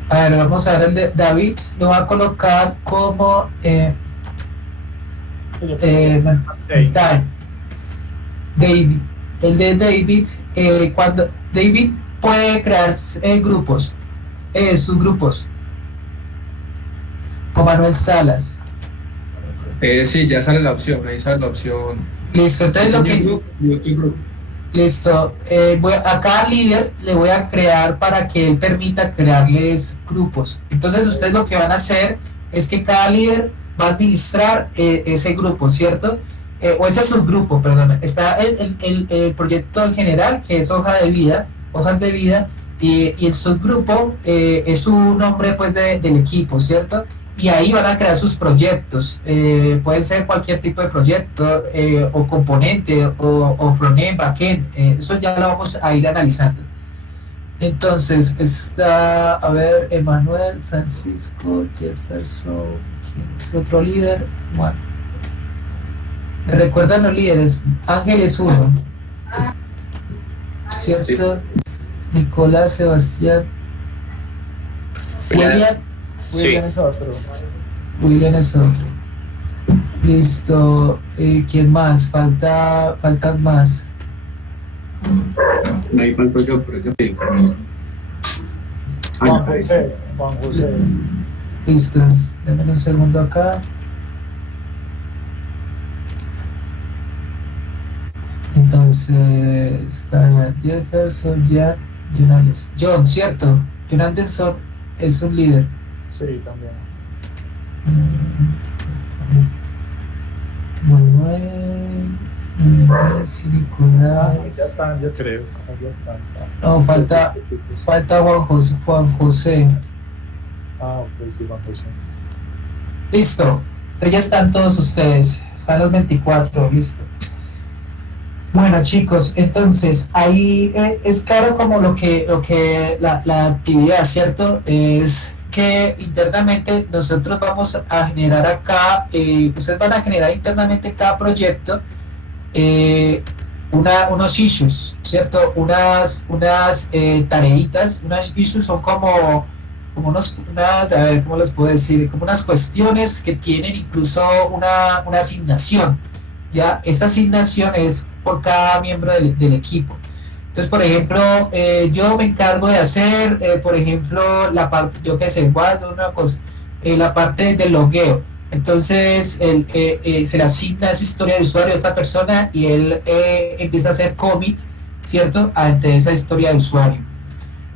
A ver, vamos a ver el de David. Lo va a colocar como David. El de David, cuando David puede crear grupos, subgrupos, con Manuel Salas. Sí, ya sale la opción, ahí sale la opción. Listo, entonces lo que... Grupo y otro grupo. Listo, a cada líder le voy a crear para que él permita crearles grupos. Entonces ustedes lo que van a hacer es que cada líder va a administrar ese grupo, ¿cierto? O ese subgrupo, perdón. Está el proyecto en general, que es hojas de vida, y el subgrupo es un nombre pues del equipo, ¿cierto? Y ahí van a crear sus proyectos. Pueden ser cualquier tipo de proyecto, o componente, o frontend, backend. Eso ya lo vamos a ir analizando. Entonces está, a ver, Emanuel, Francisco, Jefferson, ¿quién es otro líder? Bueno, me recuerdan los líderes. Ángel es uno, ¿cierto? Sí. Nicolás, Sebastián, William. sí. William es otro. Listo. ¿Quién más? Faltan más. Ahí falto yo, pero yo pedí permiso. Juan José. Listo. Denme un segundo acá. Entonces está Jefferson, John, ¿cierto? John Anderson es un líder. Sí, también. Manuel, Nicolás. Ya están, yo creo. Ya están. No, falta Juan José. Ah, ok, sí, Juan José. Listo. Entonces ya están todos ustedes. Están los 24, listo. Bueno, chicos, entonces ahí es claro como lo que la actividad, ¿cierto? Es que internamente nosotros vamos a generar acá, ustedes van a generar internamente en cada proyecto unos issues, ¿cierto? Unas tareitas. Unas issues son como a ver, ¿cómo les puedo decir? Como unas cuestiones que tienen incluso una asignación, ¿ya? Esta asignación es por cada miembro del equipo. Entonces, por ejemplo, yo me encargo de hacer, por ejemplo, la parte, yo qué sé, voy a hacer una cosa, la parte del logueo. Entonces, se le asigna esa historia de usuario a esta persona y él empieza a hacer commits, ¿cierto?, ante esa historia de usuario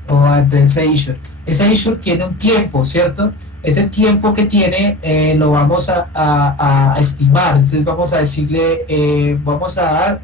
o ante ese issue. ese issue tiene un tiempo, ¿cierto? Ese tiempo que tiene lo vamos a estimar, entonces vamos a decirle, vamos a dar,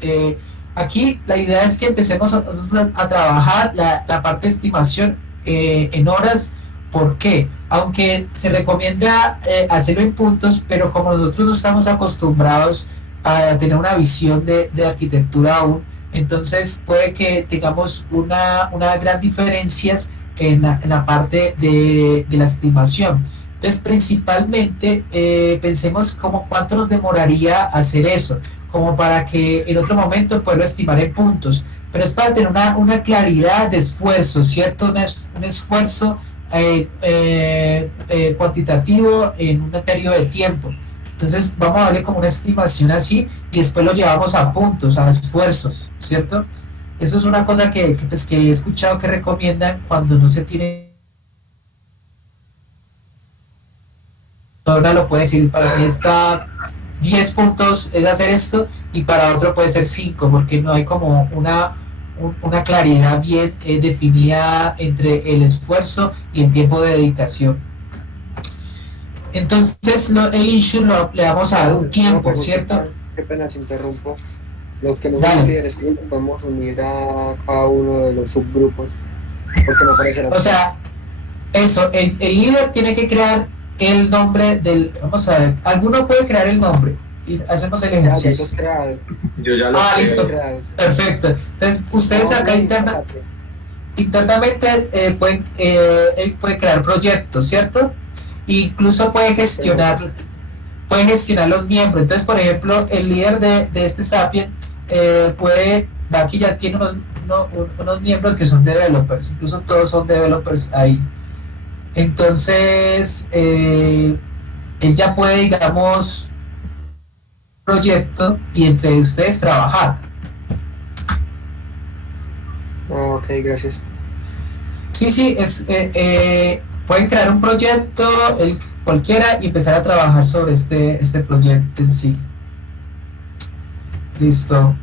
aquí la idea es que empecemos a trabajar la parte de estimación en horas. ¿Por qué? Aunque se recomienda hacerlo en puntos, pero como nosotros no estamos acostumbrados a tener una visión de arquitectura aún, entonces puede que tengamos una gran diferencias en la parte de la estimación. Entonces, principalmente, pensemos como cuánto nos demoraría hacer eso, como para que en otro momento poderlo estimar en puntos, pero es para tener una claridad de esfuerzo, ¿cierto? Un esfuerzo cuantitativo en un periodo de tiempo. Entonces vamos a darle como una estimación así y después lo llevamos a puntos, a esfuerzos, ¿cierto? Eso es una cosa pues, que he escuchado que recomiendan cuando no se tiene. Ahora lo puede decir, para mí está 10 puntos es hacer esto y para otro puede ser 5, porque no hay como una claridad bien definida entre el esfuerzo y el tiempo de dedicación. Entonces el issue le vamos a dar un tiempo, ¿cierto? Qué pena te interrumpo. Los que no Dale. son líderes, podemos unir a cada uno de los subgrupos, porque no parece la. O sea, eso, el líder tiene que crear el nombre del, vamos a ver, alguno puede crear el nombre y hacemos el Ya, ejercicio. los creados. Yo ya lo creo. Listo. Creados. Perfecto. Entonces ustedes acá internamente él puede crear proyectos, ¿cierto? Incluso puede gestionar los miembros. Entonces, por ejemplo, el líder de este Sapien aquí ya tiene unos miembros que son developers, incluso todos son developers ahí. Entonces, él ya puede, digamos, proyecto y entre ustedes trabajar. Ok, gracias. Sí, pueden crear un proyecto, cualquiera, y empezar a trabajar sobre este proyecto en sí. Listo.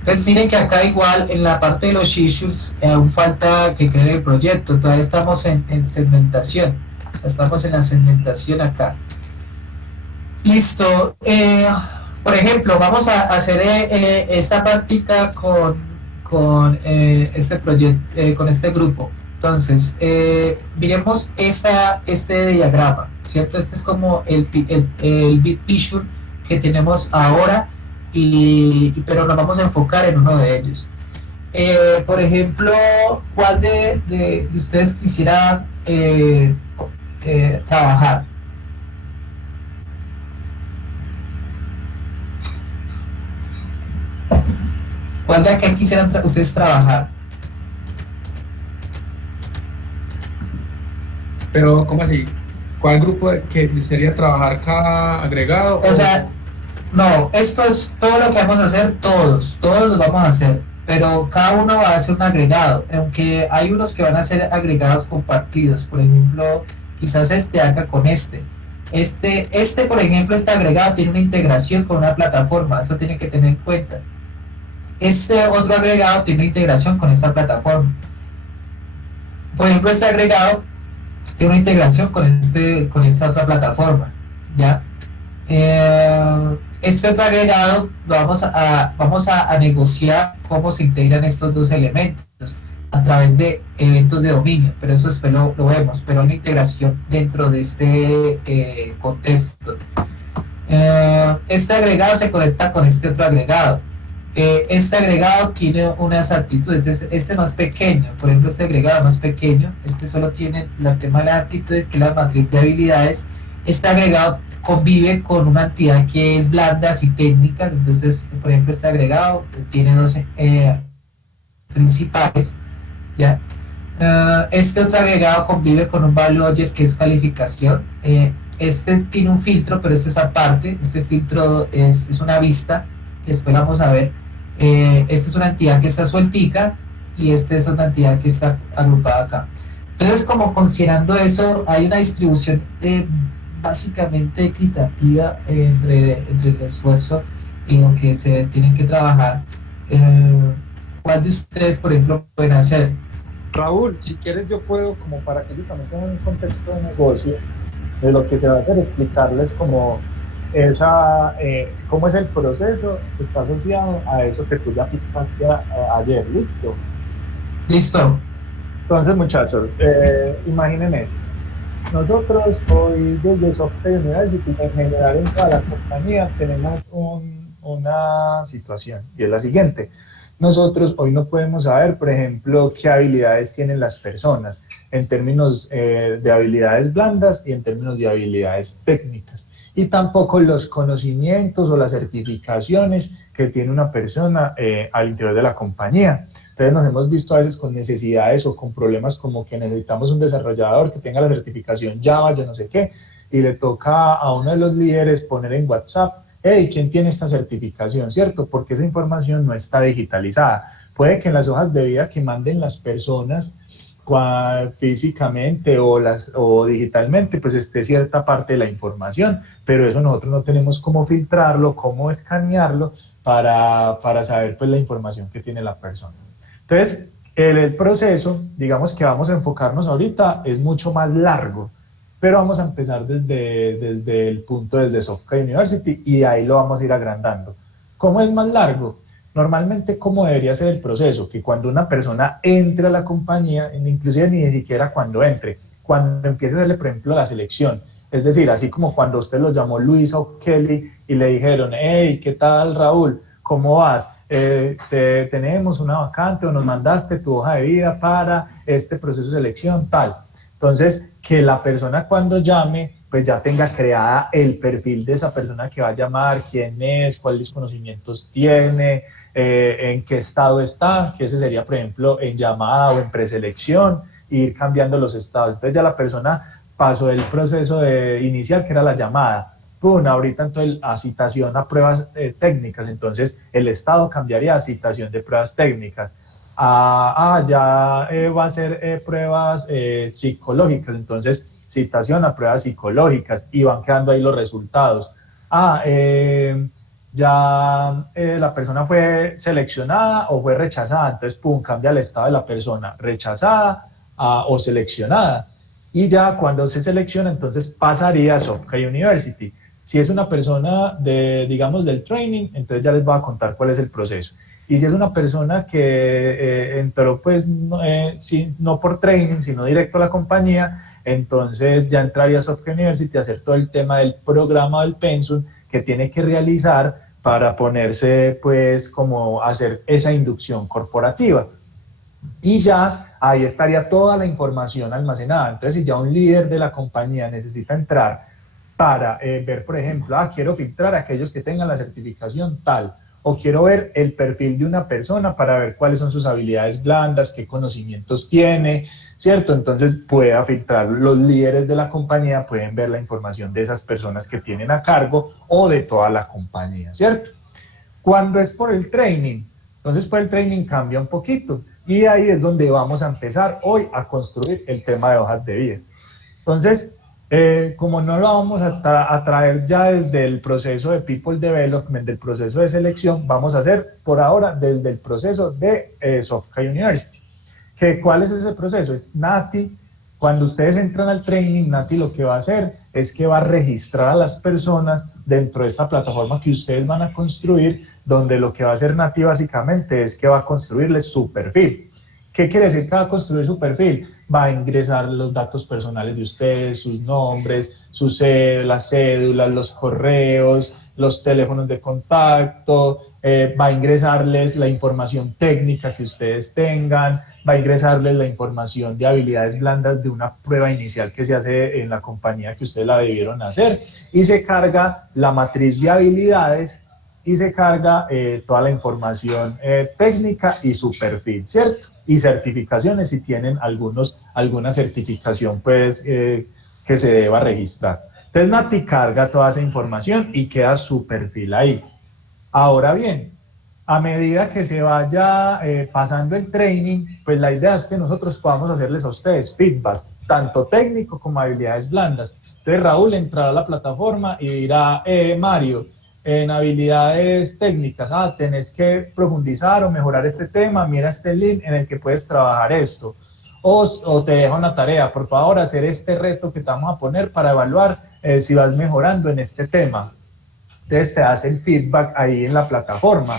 Entonces miren que acá igual en la parte de los issues aún falta que creen el proyecto, todavía estamos en segmentación, estamos en la segmentación acá. Listo. Por ejemplo, vamos a hacer esta práctica con este proyecto, con este grupo. Entonces, miremos este diagrama, ¿cierto? Este es como el big picture que tenemos ahora, pero nos vamos a enfocar en uno de ellos. Por ejemplo, ¿cuál de ustedes quisieran trabajar? ¿Cuál de acá quisieran ustedes trabajar? Pero, ¿cómo así? ¿Cuál grupo que desearía trabajar cada agregado? O sea, no, esto es todo lo que vamos a hacer, todos lo vamos a hacer, pero cada uno va a hacer un agregado, aunque hay unos que van a ser agregados compartidos, por ejemplo, quizás acá con este, por ejemplo, este agregado tiene una integración con una plataforma, eso tiene que tener en cuenta. Este otro agregado tiene una integración con esta plataforma. Por ejemplo, este agregado tiene una integración con esta otra plataforma, ¿ya? Este otro agregado vamos a negociar cómo se integran estos dos elementos a través de eventos de dominio, pero eso después lo vemos, pero hay una integración dentro de este contexto. Este agregado se conecta con este otro agregado. Este agregado tiene unas actitudes, este más pequeño, por ejemplo este agregado más pequeño, este solo tiene el tema de las actitudes, que es la matriz de habilidades. Este agregado convive con una entidad que es blandas y técnicas, entonces por ejemplo este agregado tiene dos principales, ¿ya? Este otro agregado convive con un value object que es calificación. Este tiene un filtro, pero esto es aparte, este filtro es una vista, que después vamos a ver. Esta es una entidad que está sueltica y esta es una entidad que está agrupada acá. Entonces, como considerando eso, hay una distribución básicamente equitativa entre el esfuerzo y lo que se tienen que trabajar. ¿Cuál de ustedes, por ejemplo, pueden hacer? Raúl, si quieres yo puedo, como para que ellos también tengan un contexto de negocio, de lo que se va a hacer, explicarles como cómo es el proceso que está asociado a eso que tú ya explicaste ayer, ¿listo? Listo. Entonces, muchachos, imaginen esto. Nosotros hoy desde Software University, en general en toda la compañía, tenemos una situación, y es la siguiente. Nosotros hoy no podemos saber, por ejemplo, qué habilidades tienen las personas en términos de habilidades blandas y en términos de habilidades técnicas. Y tampoco los conocimientos o las certificaciones que tiene una persona al interior de la compañía. Entonces nos hemos visto a veces con necesidades o con problemas como que necesitamos un desarrollador que tenga la certificación Java, yo no sé qué, y le toca a uno de los líderes poner en WhatsApp, hey, ¿quién tiene esta certificación? ¿Cierto? Porque esa información no está digitalizada. Puede que en las hojas de vida que manden las personas físicamente o digitalmente, pues esté cierta parte de la información, pero eso nosotros no tenemos cómo filtrarlo, cómo escanearlo para saber pues la información que tiene la persona. Entonces, el proceso, digamos que vamos a enfocarnos ahorita, es mucho más largo, pero vamos a empezar desde el punto, desde Software University, y ahí lo vamos a ir agrandando. ¿Cómo es más largo? Normalmente, ¿cómo debería ser el proceso? Que cuando una persona entre a la compañía, inclusive ni siquiera cuando entre, cuando empiece a hacerle, por ejemplo, la selección, es decir, así como cuando usted lo llamó Luisa o Kelly y le dijeron, hey, ¿qué tal, Raúl? ¿Cómo vas? Tenemos una vacante o nos mandaste tu hoja de vida para este proceso de selección, tal. Entonces, que la persona cuando llame, pues ya tenga creada el perfil de esa persona que va a llamar, quién es, cuáles conocimientos tiene, en qué estado está, que ese sería, por ejemplo, en llamada o en preselección, ir cambiando los estados. Entonces ya la persona pasó del proceso inicial, que era la llamada, ahorita entonces a citación a pruebas técnicas, entonces el estado cambiaría a citación de pruebas técnicas. Ya va a ser pruebas psicológicas, entonces citación a pruebas psicológicas y van quedando ahí los resultados. La persona fue seleccionada o fue rechazada, entonces cambia el estado de la persona, rechazada o seleccionada. Y ya cuando se selecciona, entonces pasaría a Software University. Si es una persona digamos, del training, entonces ya les voy a contar cuál es el proceso. Y si es una persona que entró, pues, no por training, sino directo a la compañía, entonces ya entraría a Software University a hacer todo el tema del programa del Pensum que tiene que realizar para ponerse, pues, como hacer esa inducción corporativa. Y ya ahí estaría toda la información almacenada. Entonces, si ya un líder de la compañía necesita entrar para ver, por ejemplo, quiero filtrar a aquellos que tengan la certificación tal, o quiero ver el perfil de una persona para ver cuáles son sus habilidades blandas, qué conocimientos tiene, ¿cierto? Entonces pueda filtrar. Los líderes de la compañía pueden ver la información de esas personas que tienen a cargo o de toda la compañía, ¿cierto? Cuando es por el training, entonces por el training cambia un poquito y ahí es donde vamos a empezar hoy a construir el tema de hojas de vida. Entonces, como no lo vamos a traer ya desde el proceso de People Development, del proceso de selección, vamos a hacer por ahora desde el proceso de Software University. ¿Cuál es ese proceso? Es Nati. Cuando ustedes entran al training, Nati lo que va a hacer es que va a registrar a las personas dentro de esta plataforma que ustedes van a construir, donde lo que va a hacer Nati básicamente es que va a construirles su perfil. ¿Qué quiere decir que va a construir su perfil? Va a ingresar los datos personales de ustedes, sus nombres, las cédulas, los correos, los teléfonos de contacto, va a ingresarles la información técnica que ustedes tengan, va a ingresarles la información de habilidades blandas de una prueba inicial que se hace en la compañía que ustedes la debieron hacer, y se carga la matriz de habilidades y se carga toda la información técnica y su perfil, ¿cierto? Y certificaciones si tienen alguna certificación pues que se deba registrar. Entonces Nati carga toda esa información y queda su perfil ahí. Ahora bien, a medida que se vaya pasando el training, pues la idea es que nosotros podamos hacerles a ustedes feedback, tanto técnico como habilidades blandas. Entonces Raúl entrará a la plataforma y dirá, Mario, en habilidades técnicas, tenés que profundizar o mejorar este tema, mira este link en el que puedes trabajar esto. o te deja una tarea, por favor, hacer este reto que te vamos a poner para evaluar si vas mejorando en este tema. Entonces te hace el feedback ahí en la plataforma,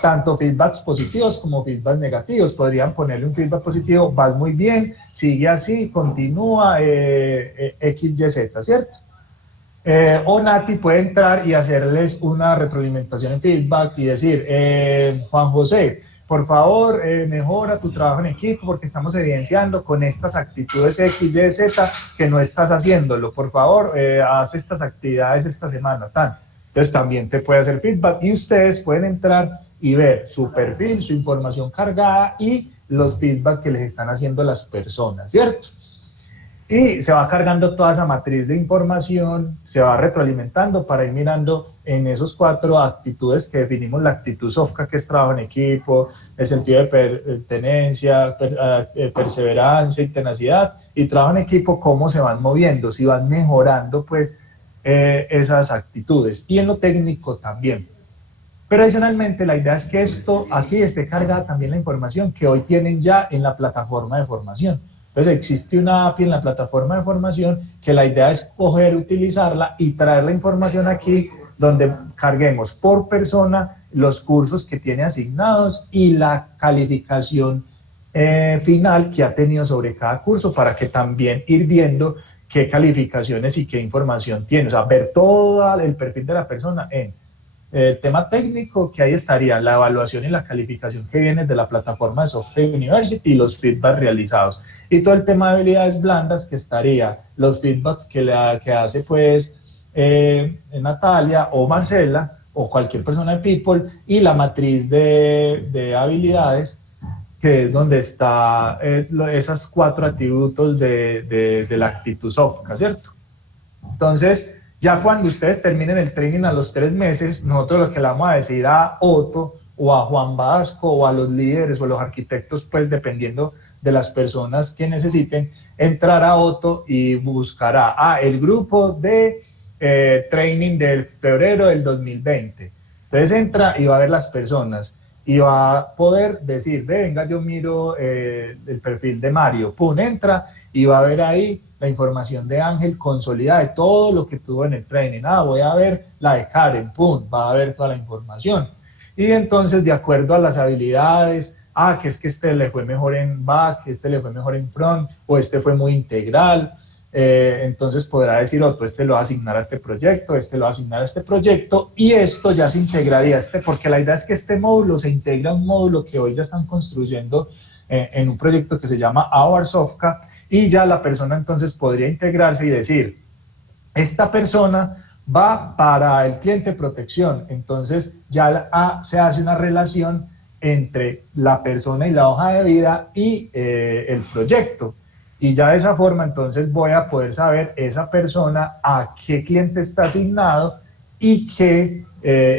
tanto feedbacks positivos como feedbacks negativos. Podrían ponerle un feedback positivo: vas muy bien, sigue así, continúa, X, Y, Z, ¿cierto? O Nati puede entrar y hacerles una retroalimentación en feedback y decir, Juan José, por favor, mejora tu trabajo en equipo porque estamos evidenciando con estas actitudes X, Y, Z que no estás haciéndolo. Por favor, haz estas actividades esta semana, tan. Entonces también te puede hacer feedback y ustedes pueden entrar y ver su perfil, su información cargada y los feedback que les están haciendo las personas, ¿cierto? Y se va cargando toda esa matriz de información, se va retroalimentando para ir mirando en esos 4 actitudes que definimos: la actitud SOFCA, que es trabajo en equipo, el sentido de pertenencia, perseverancia y tenacidad, y trabajo en equipo, cómo se van moviendo, si van mejorando pues esas actitudes, y en lo técnico también. Pero adicionalmente la idea es que esto aquí esté cargada también la información que hoy tienen ya en la plataforma de formación. Entonces existe una API en la plataforma de formación que la idea es coger, utilizarla y traer la información aquí donde carguemos por persona los cursos que tiene asignados y la calificación final que ha tenido sobre cada curso, para que también ir viendo qué calificaciones y qué información tiene. O sea, ver todo el perfil de la persona en el tema técnico, que ahí estaría la evaluación y la calificación que viene de la plataforma de Software University y los feedbacks realizados. Y todo el tema de habilidades blandas, que estaría los feedbacks que hace pues Natalia o Marcela o cualquier persona de People, y la matriz de habilidades, que es donde está esas 4 atributos de la actitud SOFCA, ¿cierto? Entonces, ya cuando ustedes terminen el training a los 3 meses, nosotros lo que le vamos a decir a Otto o a Juan Vasco o a los líderes o a los arquitectos, pues dependiendo de las personas que necesiten, entrar a Otto y buscará el grupo de training del febrero del 2020. Entonces entra y va a ver las personas y va a poder decir, venga, yo miro el perfil de Mario, pum, entra y va a ver ahí la información de Ángel consolidada de todo lo que tuvo en el training. Voy a ver la de Karen, pum, va a ver toda la información. Y entonces, de acuerdo a las habilidades, que es que este le fue mejor en back, este le fue mejor en front, o este fue muy integral, entonces podrá decir, pues este lo va a asignar a este proyecto, este lo va a asignar a este proyecto, y esto ya se integraría porque la idea es que este módulo se integra a un módulo que hoy ya están construyendo en un proyecto que se llama Our Softca, y ya la persona entonces podría integrarse y decir, esta persona va para el cliente protección, entonces ya se hace una relación entre la persona y la hoja de vida y el proyecto, y ya de esa forma entonces voy a poder saber esa persona a qué cliente está asignado y qué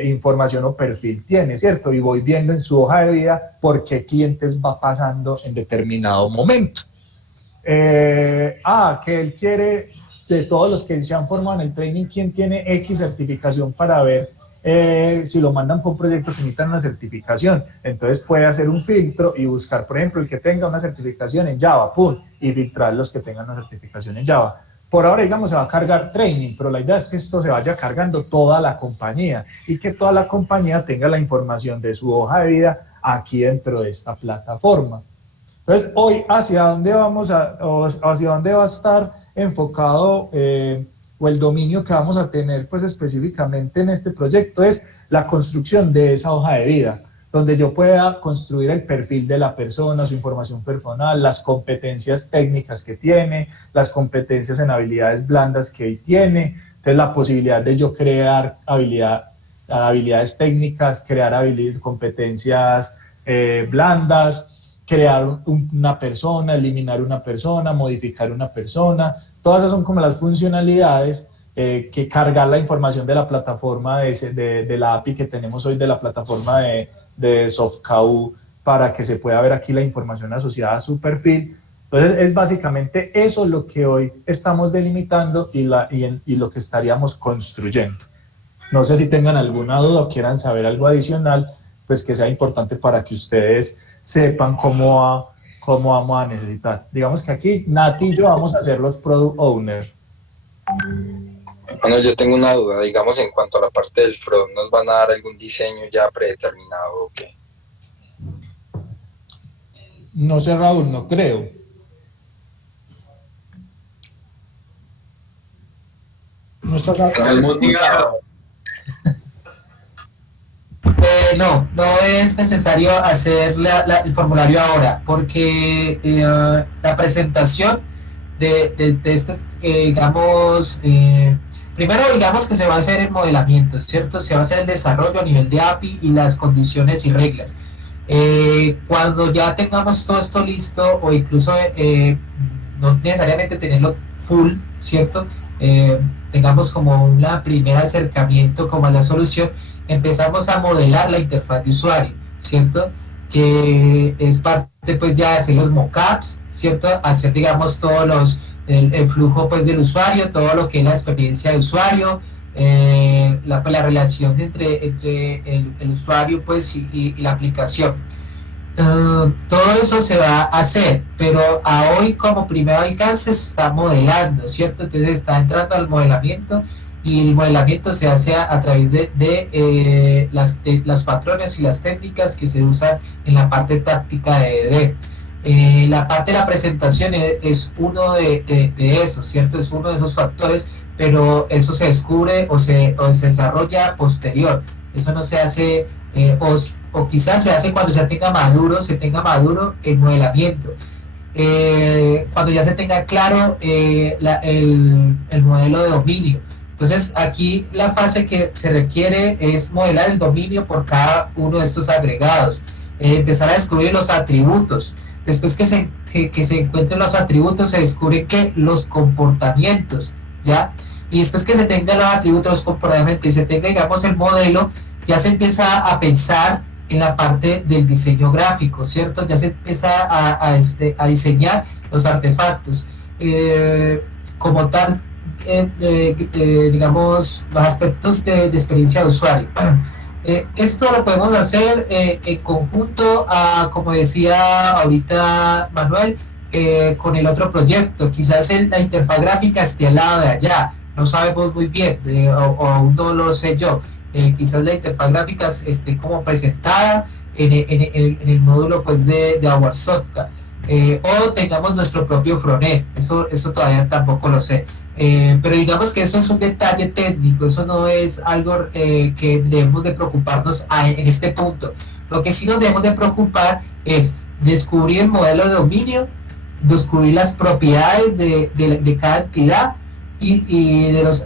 información o perfil tiene, ¿cierto? Y voy viendo en su hoja de vida por qué clientes va pasando en determinado momento. Que él quiere, de todos los que se han formado en el training, quién tiene X certificación para ver si lo mandan por un proyecto que necesitan una certificación. Entonces puede hacer un filtro y buscar, por ejemplo, el que tenga una certificación en Java, pum, y filtrar los que tengan una certificación en Java. Por ahora, digamos, se va a cargar training, pero la idea es que esto se vaya cargando toda la compañía y que toda la compañía tenga la información de su hoja de vida aquí dentro de esta plataforma. Entonces, hoy, ¿hacia dónde vamos hacia dónde va a estar enfocado o el dominio que vamos a tener pues específicamente en este proyecto? Es la construcción de esa hoja de vida, donde yo pueda construir el perfil de la persona, su información personal, las competencias técnicas que tiene, las competencias en habilidades blandas que tiene. Entonces, la posibilidad de yo crear habilidades técnicas, crear competencias blandas, crear una persona, eliminar una persona, modificar una persona. Todas esas son como las funcionalidades que cargar la información de la plataforma de la API que tenemos hoy, de la plataforma de SoftCAU, para que se pueda ver aquí la información asociada a su perfil. Entonces es básicamente eso lo que hoy estamos delimitando y lo que estaríamos construyendo. No sé si tengan alguna duda o quieran saber algo adicional, pues que sea importante para que ustedes sepan cómo cómo vamos a necesitar. Digamos que aquí Nati y yo vamos a ser los product owners. Bueno, yo tengo una duda, digamos, en cuanto a la parte del front, ¿nos van a dar algún diseño ya predeterminado o qué? No sé, Raúl, no creo. No estás motivado. No es necesario hacer el formulario ahora, porque la presentación de estos, digamos, primero digamos que se va a hacer el modelamiento, ¿cierto? Se va a hacer el desarrollo a nivel de API y las condiciones y reglas. Cuando ya tengamos todo esto listo, o incluso no necesariamente tenerlo full, ¿cierto? Tengamos como un primer acercamiento como a la solución, empezamos a modelar la interfaz de usuario, ¿cierto? Que es parte pues ya de hacer los mockups, ¿cierto? Hacer digamos todos el flujo pues del usuario, todo lo que es la experiencia de usuario, la relación entre el usuario pues y la aplicación. Todo eso se va a hacer, pero a hoy como primer alcance se está modelando, ¿cierto? Entonces está entrando al modelamiento, y el modelamiento se hace a través de los patrones y las técnicas que se usan en la parte táctica de ED. La parte de la presentación es uno de esos, ¿cierto? Es uno de esos factores, pero eso se descubre o se desarrolla posterior. Eso no se hace, o quizás se hace cuando ya tenga maduro el modelamiento. Cuando ya se tenga claro el modelo de dominio. Entonces aquí la fase que se requiere es modelar el dominio por cada uno de estos agregados, empezar a descubrir los atributos. Después que se encuentren los atributos, se descubren que los comportamientos, ¿ya? Y después que se tengan los atributos, los comportamientos, y se tenga, digamos, el modelo, ya se empieza a pensar en la parte del diseño gráfico, ¿cierto? Ya se empieza a diseñar los artefactos. Como tal, digamos, los aspectos de experiencia de usuario. Esto lo podemos hacer en conjunto, como decía ahorita Manuel, con el otro proyecto. Quizás la interfaz gráfica esté al lado de allá, no sabemos muy bien, o aún no lo sé yo. Quizás la interfaz gráfica esté como presentada en el módulo pues de Sofka, o tengamos nuestro propio frontend. Eso todavía tampoco lo sé. Pero digamos que eso es un detalle técnico, eso no es algo que debemos de preocuparnos en este punto. Lo que sí nos debemos de preocupar es descubrir el modelo de dominio, descubrir las propiedades de cada entidad y de los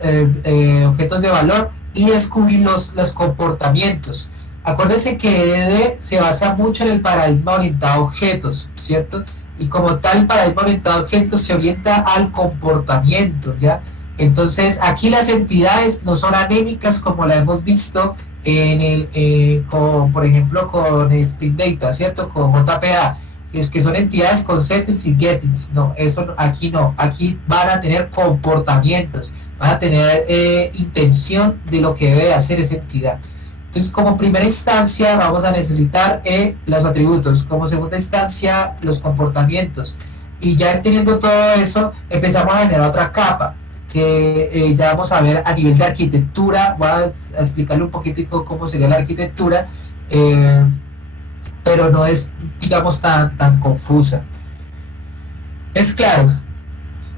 objetos de valor, y descubrir los comportamientos. Acuérdense que EDD se basa mucho en el paradigma orientado a objetos, ¿cierto? Y como tal, el paradigma orientado a objetos se orienta al comportamiento, ¿ya? Entonces, aquí las entidades no son anémicas como la hemos visto por ejemplo, con Spring Data, ¿cierto? Con JPA, que son entidades con settings y gettings. No, eso aquí no. Aquí van a tener comportamientos, van a tener intención de lo que debe hacer esa entidad. Entonces, como primera instancia vamos a necesitar los atributos, como segunda instancia los comportamientos, y ya teniendo todo eso empezamos a generar otra capa que ya vamos a ver a nivel de arquitectura. Voy a explicarle un poquitico cómo sería la arquitectura, pero no es, digamos, tan confusa. ¿Es claro?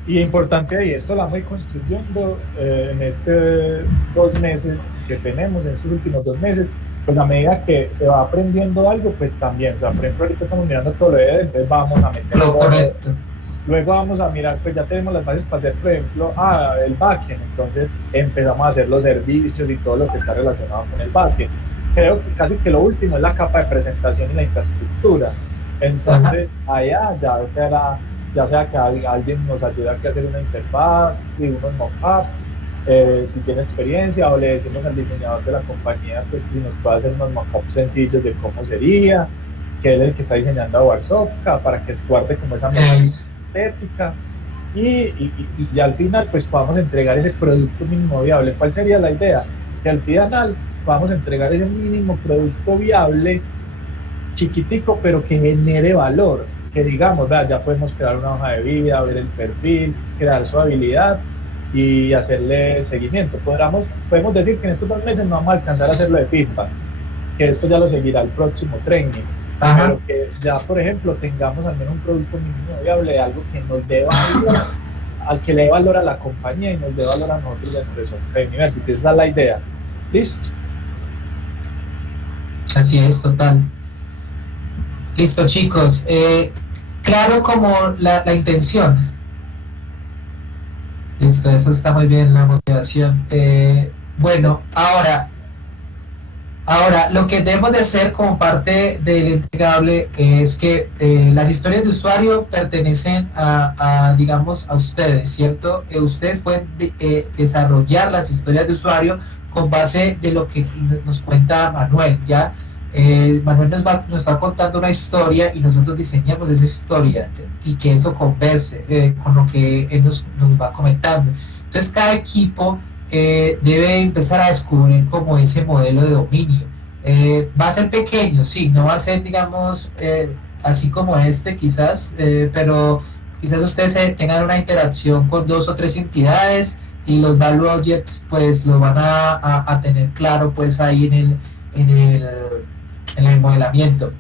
Y importante ahí, esto la vamos a ir construyendo en estos 2 meses que tenemos, en estos últimos 2 meses, pues a medida que se va aprendiendo algo, pues también, o sea, por ejemplo, ahorita estamos mirando todo lo de entonces vamos a meterlo. Correcto. Luego vamos a mirar, pues ya tenemos las bases para hacer, por ejemplo, el backend, entonces empezamos a hacer los servicios y todo lo que está relacionado con el backend. Creo que casi que lo último es la capa de presentación y la infraestructura. Entonces, allá ya sea que alguien nos ayude a hacer una interfaz y unos mockups, si tiene experiencia, o le decimos al diseñador de la compañía pues que si nos puede hacer unos mockups sencillos de cómo sería, que él es el que está diseñando a Warsofka, para que guarde como esa estética, y al final pues podamos entregar ese producto mínimo viable. ¿Cuál sería la idea? Que al final vamos a entregar ese mínimo producto viable chiquitico, pero que genere valor, que digamos, vea, ya podemos crear una hoja de vida, ver el perfil, crear su habilidad y hacerle seguimiento. Podemos decir que en estos 2 meses no vamos a alcanzar a hacerlo de feedback, que esto ya lo seguirá el próximo training. Ajá. Pero que ya, por ejemplo, tengamos al menos un producto mínimo viable de algo que nos dé valor, al que le dé valor a la compañía y nos dé valor a nosotros dentro de Software University. Esa es la idea. ¿Listo? Así es, total. Listo, chicos. Claro como la intención. Listo, eso está muy bien, la motivación. Bueno, ahora, lo que debemos de hacer como parte del entregable es que las historias de usuario pertenecen digamos, a ustedes, ¿cierto? Ustedes pueden desarrollar las historias de usuario con base de lo que nos cuenta Manuel, ¿ya? Manuel nos está contando una historia y nosotros diseñamos esa historia y que eso converse con lo que él nos va comentando. Entonces, cada equipo debe empezar a descubrir como ese modelo de dominio. Va a ser pequeño, sí, no va a ser, digamos, así como este quizás, pero quizás ustedes tengan una interacción con 2 o 3 entidades y los value objects pues lo van a tener claro pues ahí en el modelamiento.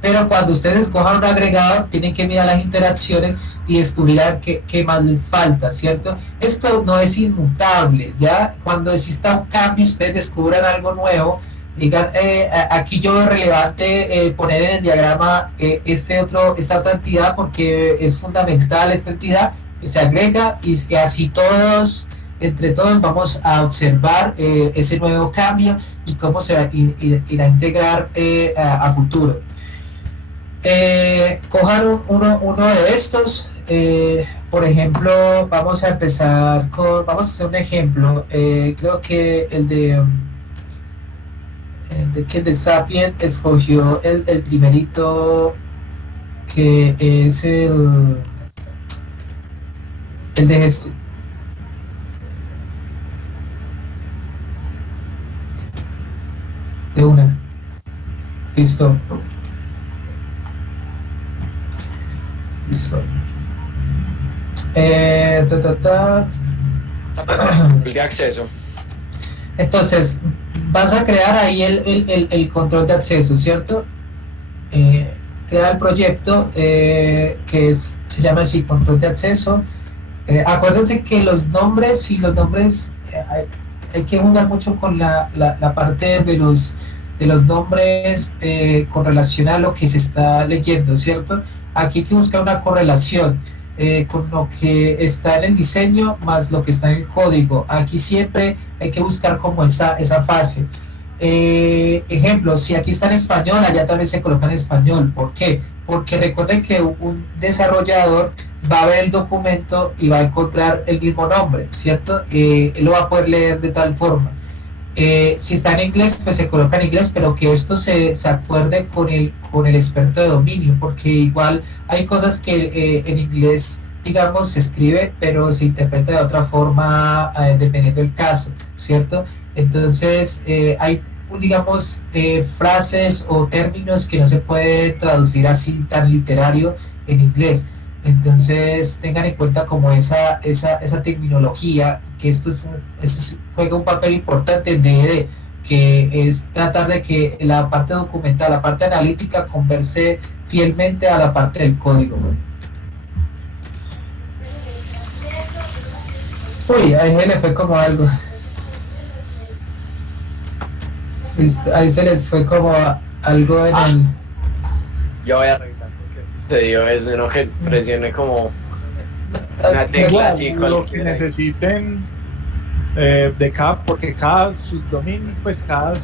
Pero cuando ustedes cojan un agregado, tienen que mirar las interacciones y descubrir qué más les falta, ¿cierto? Esto no es inmutable, ¿ya? Cuando exista un cambio, ustedes descubran algo nuevo, digan, aquí yo veo relevante poner en el diagrama esta otra entidad porque es fundamental esta entidad, se agrega y así entre todos vamos a observar ese nuevo cambio y cómo se va irá a integrar a futuro. Cojan uno de estos, por ejemplo, vamos a empezar vamos a hacer un ejemplo, creo que el de Sapient escogió el primerito, que es el de gestión. De una. Listo. Listo. El de acceso. Entonces, vas a crear ahí el control de acceso, ¿cierto? Crea el proyecto se llama así, control de acceso. Acuérdense que los nombres hay que jugar mucho con la parte de los nombres con relación a lo que se está leyendo, ¿cierto? Aquí hay que buscar una correlación con lo que está en el diseño más lo que está en el código. Aquí siempre hay que buscar como esa fase. Ejemplo, si aquí está en español, allá también se coloca en español. ¿Por qué? Porque recuerden que un desarrollador va a ver el documento y va a encontrar el mismo nombre, ¿cierto? Él lo va a poder leer de tal forma. Si está en inglés, pues se coloca en inglés, pero que esto se acuerde con el experto de dominio, porque igual hay cosas que en inglés, digamos, se escribe, pero se interpreta de otra forma dependiendo del caso, ¿cierto? Entonces, hay, digamos, frases o términos que no se puede traducir así tan literario en inglés. Entonces tengan en cuenta como esa terminología, que esto juega un papel importante en DD, que es tratar de que la parte documental, la parte analítica converse fielmente a la parte del código. Uy, ahí se le fue como algo. Ahí se les fue como algo en el... Yo voy a revisar porque sucedió eso, no que presione como una tecla así lo que cualquiera. necesiten porque cada subdominio, pues cada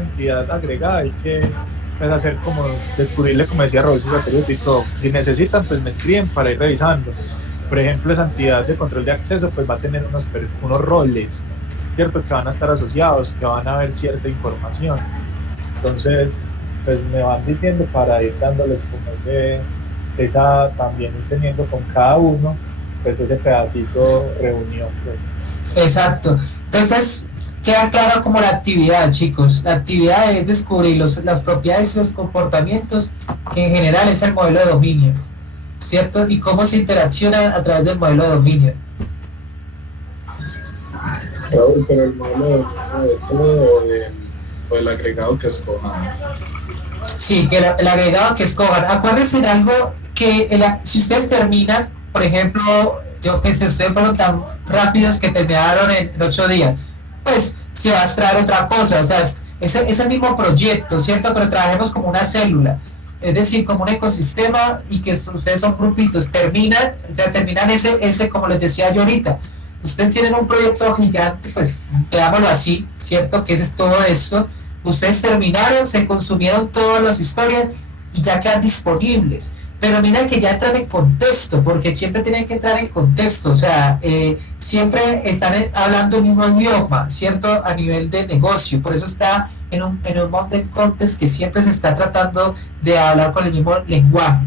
entidad agregada hay que pues, hacer como descubrirle, como decía Raúl, sus atributos y todo. Si necesitan, pues me escriben para ir revisando. Por ejemplo, esa entidad de control de acceso pues va a tener unos roles, ¿cierto? Que van a estar asociados, que van a ver cierta información. Entonces, pues me van diciendo para ir dándoles como también teniendo con cada uno, pues ese pedacito reunión. Pues. Exacto. Entonces, queda claro como la actividad, chicos. La actividad es descubrir las propiedades y los comportamientos que en general es el modelo de dominio, ¿cierto? Y cómo se interacciona a través del modelo de dominio. Raúl, pero el modelo de todo o del agregado que escojan. Sí, que el agregado que escojan. Acuérdense de algo que si ustedes terminan, por ejemplo, yo que sé, ustedes fueron tan rápidos que terminaron en 8 días, pues se va a extraer otra cosa, o sea, es el mismo proyecto, ¿cierto? Pero trabajemos como una célula, es decir, como un ecosistema y que ustedes son grupitos, terminan ese, como les decía yo ahorita, ustedes tienen un proyecto gigante, pues veámoslo así, ¿cierto? Que es todo esto, ustedes terminaron, se consumieron todas las historias y ya quedan disponibles. Pero mira que ya entran en contexto, porque siempre tienen que entrar en contexto, o sea, siempre están hablando el mismo idioma, ¿cierto? A nivel de negocio, por eso está en un mountain context que siempre se está tratando de hablar con el mismo lenguaje.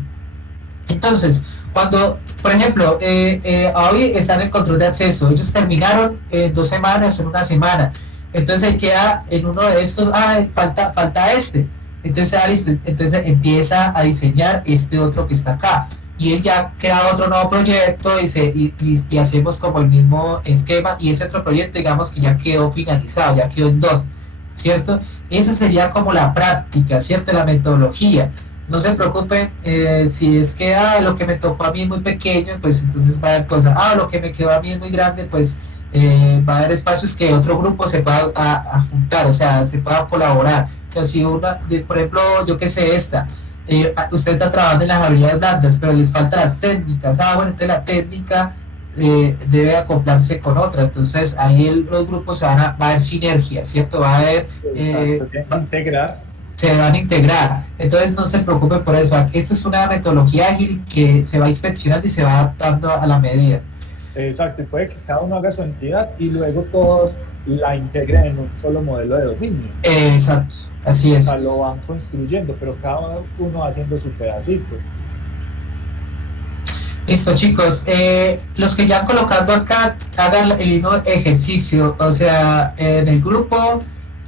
Entonces, cuando, por ejemplo, hoy están en el control de acceso, ellos terminaron en 2 semanas o en 1 semana, entonces ahí queda en uno de estos, falta este. Entonces, listo, entonces empieza a diseñar este otro que está acá y él ya crea otro nuevo proyecto y hacemos como el mismo esquema y ese otro proyecto digamos que ya quedó finalizado, ya quedó en DOT, ¿cierto? Esa sería como la práctica, ¿cierto? La metodología. No se preocupen si es que lo que me tocó a mí es muy pequeño, pues entonces va a haber cosas, lo que me quedó a mí es muy grande, pues va a haber espacios que otro grupo se pueda a juntar, o sea, se pueda colaborar. O sea, si por ejemplo, yo que sé, usted está trabajando en las habilidades blandas, pero les faltan las técnicas, bueno, entonces la técnica debe acoplarse con otra, entonces ahí los grupos va a haber sinergia, ¿cierto? Va a haber... se van a integrar, entonces no se preocupen por eso, esto es una metodología ágil que se va inspeccionando y se va adaptando a la medida. Exacto, y puede que cada uno haga su entidad y luego todos la integren en un solo modelo de dominio. Exacto, así es. O sea, lo van construyendo, pero cada uno haciendo su pedacito. Listo, chicos. Los que ya han colocado acá, hagan el mismo ejercicio. O sea, en el grupo,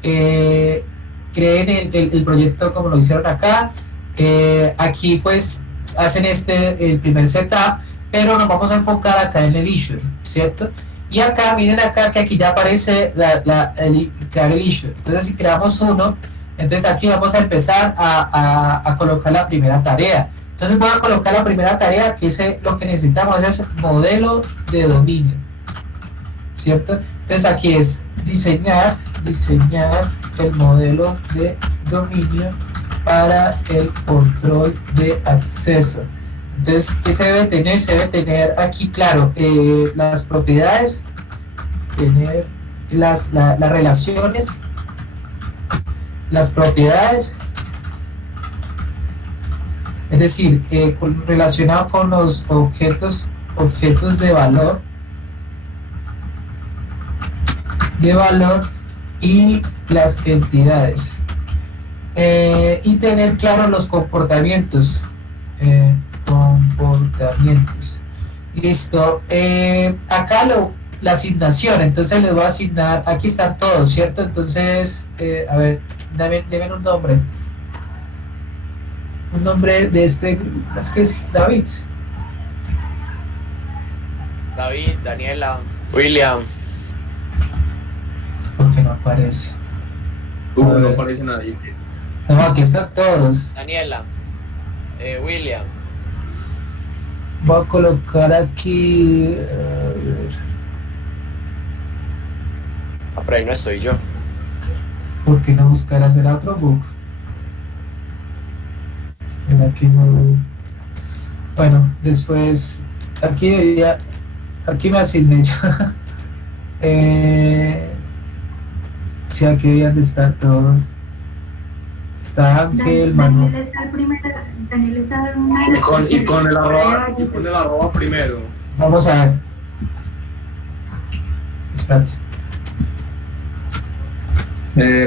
creen el proyecto como lo hicieron acá. Aquí, pues, hacen el primer setup, pero nos vamos a enfocar acá en el issue, ¿cierto? Y acá, miren acá que aquí ya aparece crear el issue. Entonces, si creamos uno, entonces aquí vamos a empezar a colocar la primera tarea. Entonces voy a colocar la primera tarea, que es lo que necesitamos, es modelo de dominio, ¿cierto? Entonces aquí es diseñar el modelo de dominio para el control de acceso. Entonces, ¿qué se debe tener? Se debe tener aquí, claro, las propiedades, tener las relaciones, las propiedades, es decir, relacionado con los objetos de valor y las entidades, y tener claro los comportamientos. Listo. Acá la asignación, entonces les voy a asignar, aquí están todos, ¿cierto? Entonces, a ver, deben un nombre. Un nombre de este grupo, es que es David. David, Daniela, William. Porque no aparece. No aparece nadie. No, aquí están todos. Daniela, William. Voy a colocar aquí. A ver. Pero ahí no estoy yo. ¿Por qué no buscar hacer otro book? Aquí no. Bueno, después. Aquí me asigné yo. Sí, aquí deberían de estar todos. Está Ángel, Manuel. Daniel está el primero. Daniel está en una. Y con el arroba primero. Vamos a ver. Espérate.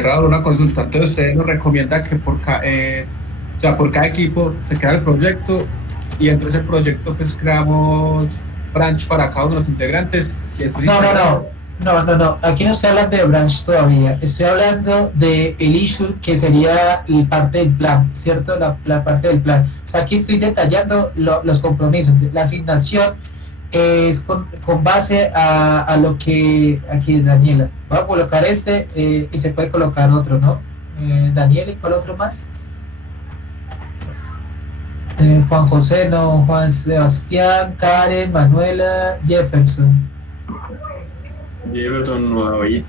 Raúl, una consulta. Entonces, usted nos recomienda que por cada equipo se crea el proyecto y dentro de ese proyecto pues creamos branch para cada uno de los integrantes. No. No, aquí no estoy hablando de branch todavía, estoy hablando de el issue que sería la parte del plan, ¿cierto? La parte del plan. O sea, aquí estoy detallando los compromisos. La asignación es con base a lo que aquí Daniela. Voy a colocar este y se puede colocar otro, ¿no? Daniela, ¿y cuál otro más? Juan José, no, Juan Sebastián, Karen, Manuela, Jefferson. Jefferson no oí.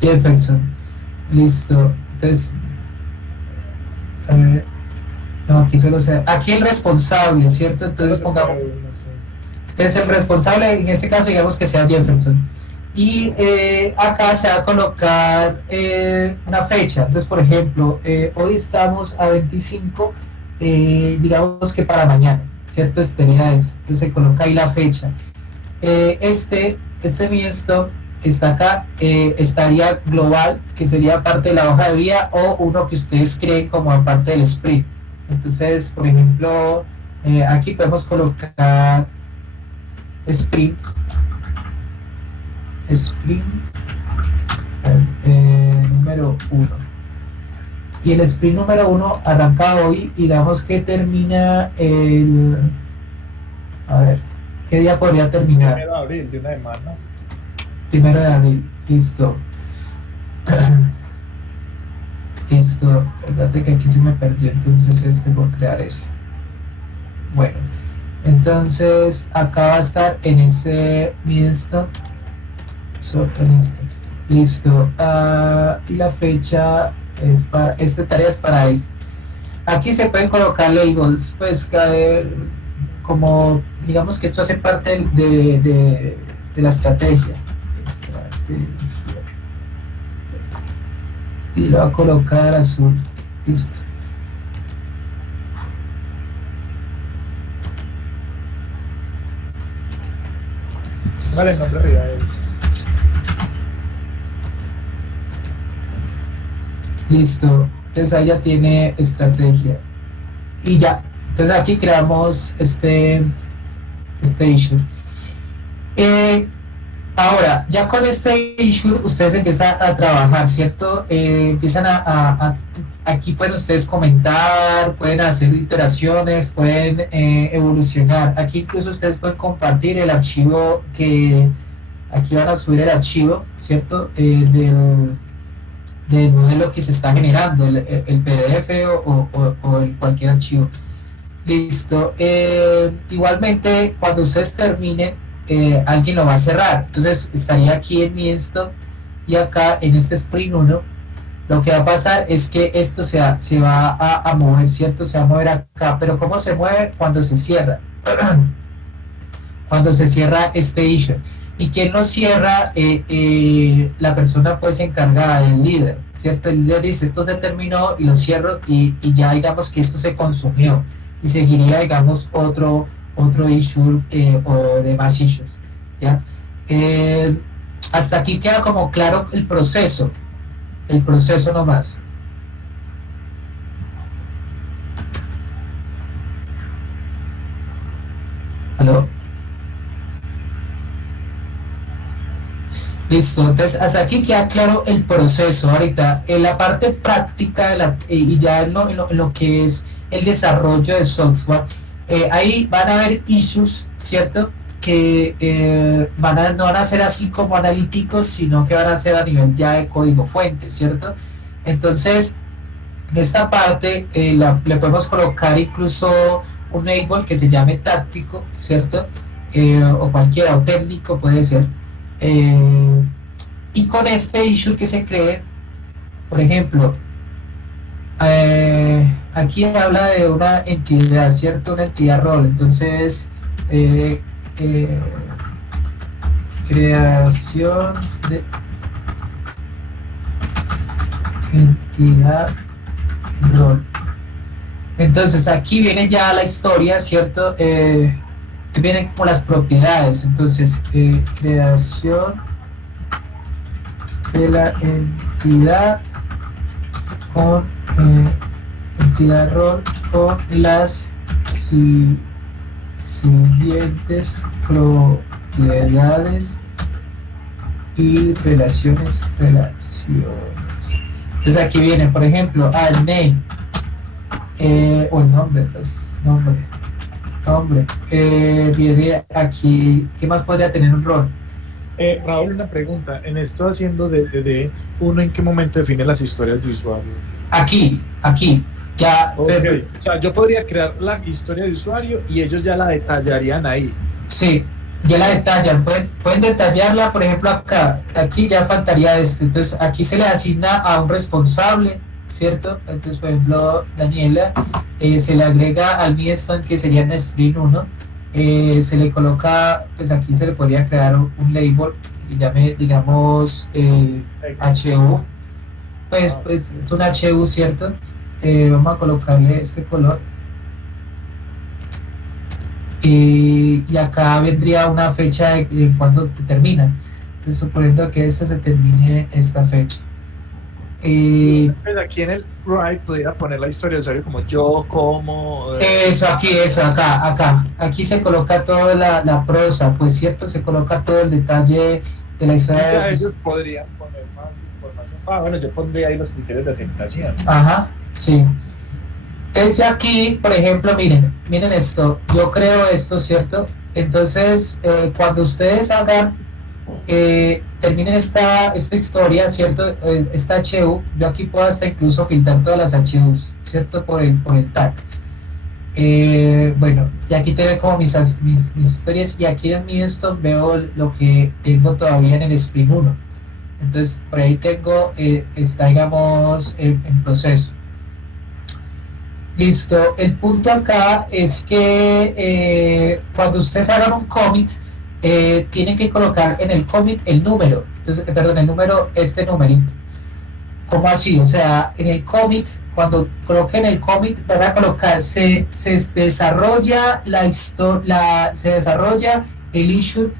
Jefferson, listo. Entonces, a ver, no, aquí solo se. Aquí el responsable, ¿cierto? Entonces pongamos. Es el responsable, en este caso, digamos que sea Jefferson. Y acá se va a colocar una fecha. Entonces, por ejemplo, hoy estamos a 25, digamos que para mañana, ¿cierto? Sería eso. Entonces se coloca ahí la fecha. Este milestone que está acá estaría global, que sería parte de la hoja de vida, o uno que ustedes creen como parte del sprint. Entonces, por ejemplo, aquí podemos colocar sprint número 1. Y el sprint número 1 arranca hoy, digamos que termina el... A ver, ¿qué día podría terminar? 1 de abril, de una semana. 1 de abril, listo. Listo, fíjate que aquí se me perdió entonces por crear ese. Bueno, entonces acá va a estar en ese milestone, en este. Listo. Y la fecha es para, esta tarea es para este. Aquí se pueden colocar labels, pues como digamos que esto hace parte de la estrategia. Y lo voy a colocar azul. Listo. Vale, el nombre real es... Listo. Entonces ahí ya tiene estrategia. Y ya. Entonces aquí creamos este issue. Ahora, ya con este issue ustedes empiezan a trabajar, ¿cierto? Empiezan aquí pueden ustedes comentar, pueden hacer iteraciones, pueden evolucionar. Aquí incluso ustedes pueden compartir el archivo aquí van a subir el archivo, ¿cierto? Del modelo que se está generando, el PDF o cualquier archivo. Listo. Igualmente, cuando ustedes terminen, alguien lo va a cerrar. Entonces estaría aquí en mi esto y acá en este sprint 1 lo que va a pasar es que esto se va a mover, ¿cierto? Se va a mover acá, pero ¿cómo se mueve? Cuando se cierra. Cuando se cierra este issue. Y quien lo cierra, la persona pues encargada, el líder, ¿cierto? El líder dice esto se terminó y lo cierro y ya digamos que esto se consumió y seguiría digamos otro issue o demás issues, ¿ya? Hasta aquí queda como claro el proceso nomás. ¿Aló? Listo, entonces hasta aquí queda claro el proceso. Ahorita en la parte práctica y ya en lo que es el desarrollo de software, ahí van a haber issues, ¿cierto? Que no van a ser así como analíticos, sino que van a ser a nivel ya de código fuente, ¿cierto? Entonces, en esta parte le podemos colocar incluso un label que se llame táctico, ¿cierto? O cualquiera, o técnico puede ser. Y con este issue que se cree, por ejemplo, aquí habla de una entidad, ¿cierto? Una entidad rol. Entonces, creación de entidad rol. Entonces, aquí viene ya la historia, ¿cierto? Vienen como las propiedades. Entonces, creación de la entidad con entidad rol con las siguientes propiedades y relaciones. Entonces aquí viene, por ejemplo, el name, o el nombre, pues, nombre. Viene aquí, ¿qué más podría tener un rol? Raúl, una pregunta. En esto haciendo de uno, ¿en qué momento define las historias de usuario? Aquí, ya. Okay. O sea, yo podría crear la historia de usuario y ellos ya la detallarían ahí. Sí, ya la detallan, pueden detallarla, por ejemplo, aquí ya faltaría esto. Entonces aquí se le asigna a un responsable, ¿cierto? Entonces, por ejemplo, Daniela, se le agrega al milestone, que sería en sprint 1, se le coloca, pues aquí se le podría crear un label que llame, digamos, HU, pues es un HU, ¿cierto? Vamos a colocarle este color. Y acá vendría una fecha de cuando termina. Entonces, suponiendo que esta se termine esta fecha. Pues aquí en el write pudiera poner la historia de usuario como yo, como... Acá. Aquí se coloca toda la prosa, pues cierto, se coloca todo el detalle de la historia. Ya ellos podrían poner más información. Bueno, yo pondría ahí los criterios de aceptación. Ajá, sí. Entonces aquí, por ejemplo, miren esto, yo creo esto, ¿cierto? Entonces, cuando ustedes terminen esta historia, ¿cierto? Esta HU, yo aquí puedo hasta incluso filtrar todas las HUs, ¿cierto? Por el tag. Bueno, y aquí tengo como mis historias, y aquí en mi esto veo lo que tengo todavía en el sprint 1. Entonces, por ahí tengo, está, digamos, en proceso. Listo, el punto acá es que cuando ustedes hagan un commit, tienen que colocar en el commit el número, entonces, el número, este numerito. ¿Cómo así? O sea, en el commit, cuando coloquen el commit, van a colocar, se desarrolla se desarrolla el issue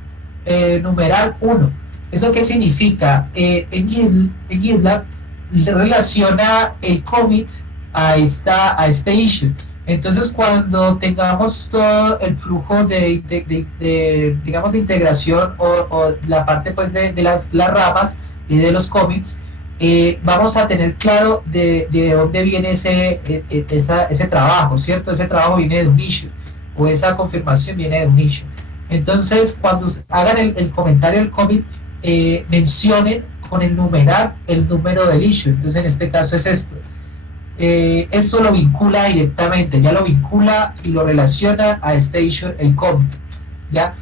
numeral 1. ¿Eso qué significa? En GitLab relaciona el commit a este issue. Entonces, cuando tengamos todo el flujo digamos, de integración o la parte, pues, de las ramas y de los commits, vamos a tener claro de dónde viene ese trabajo, ¿cierto? Ese trabajo viene de un issue, o esa confirmación viene de un issue. Entonces, cuando hagan el comentario del commit, mencionen con el numeral el número del issue. Entonces, en este caso es esto. Esto lo vincula directamente, ya lo vincula y lo relaciona a este issue, el commit, ¿ya?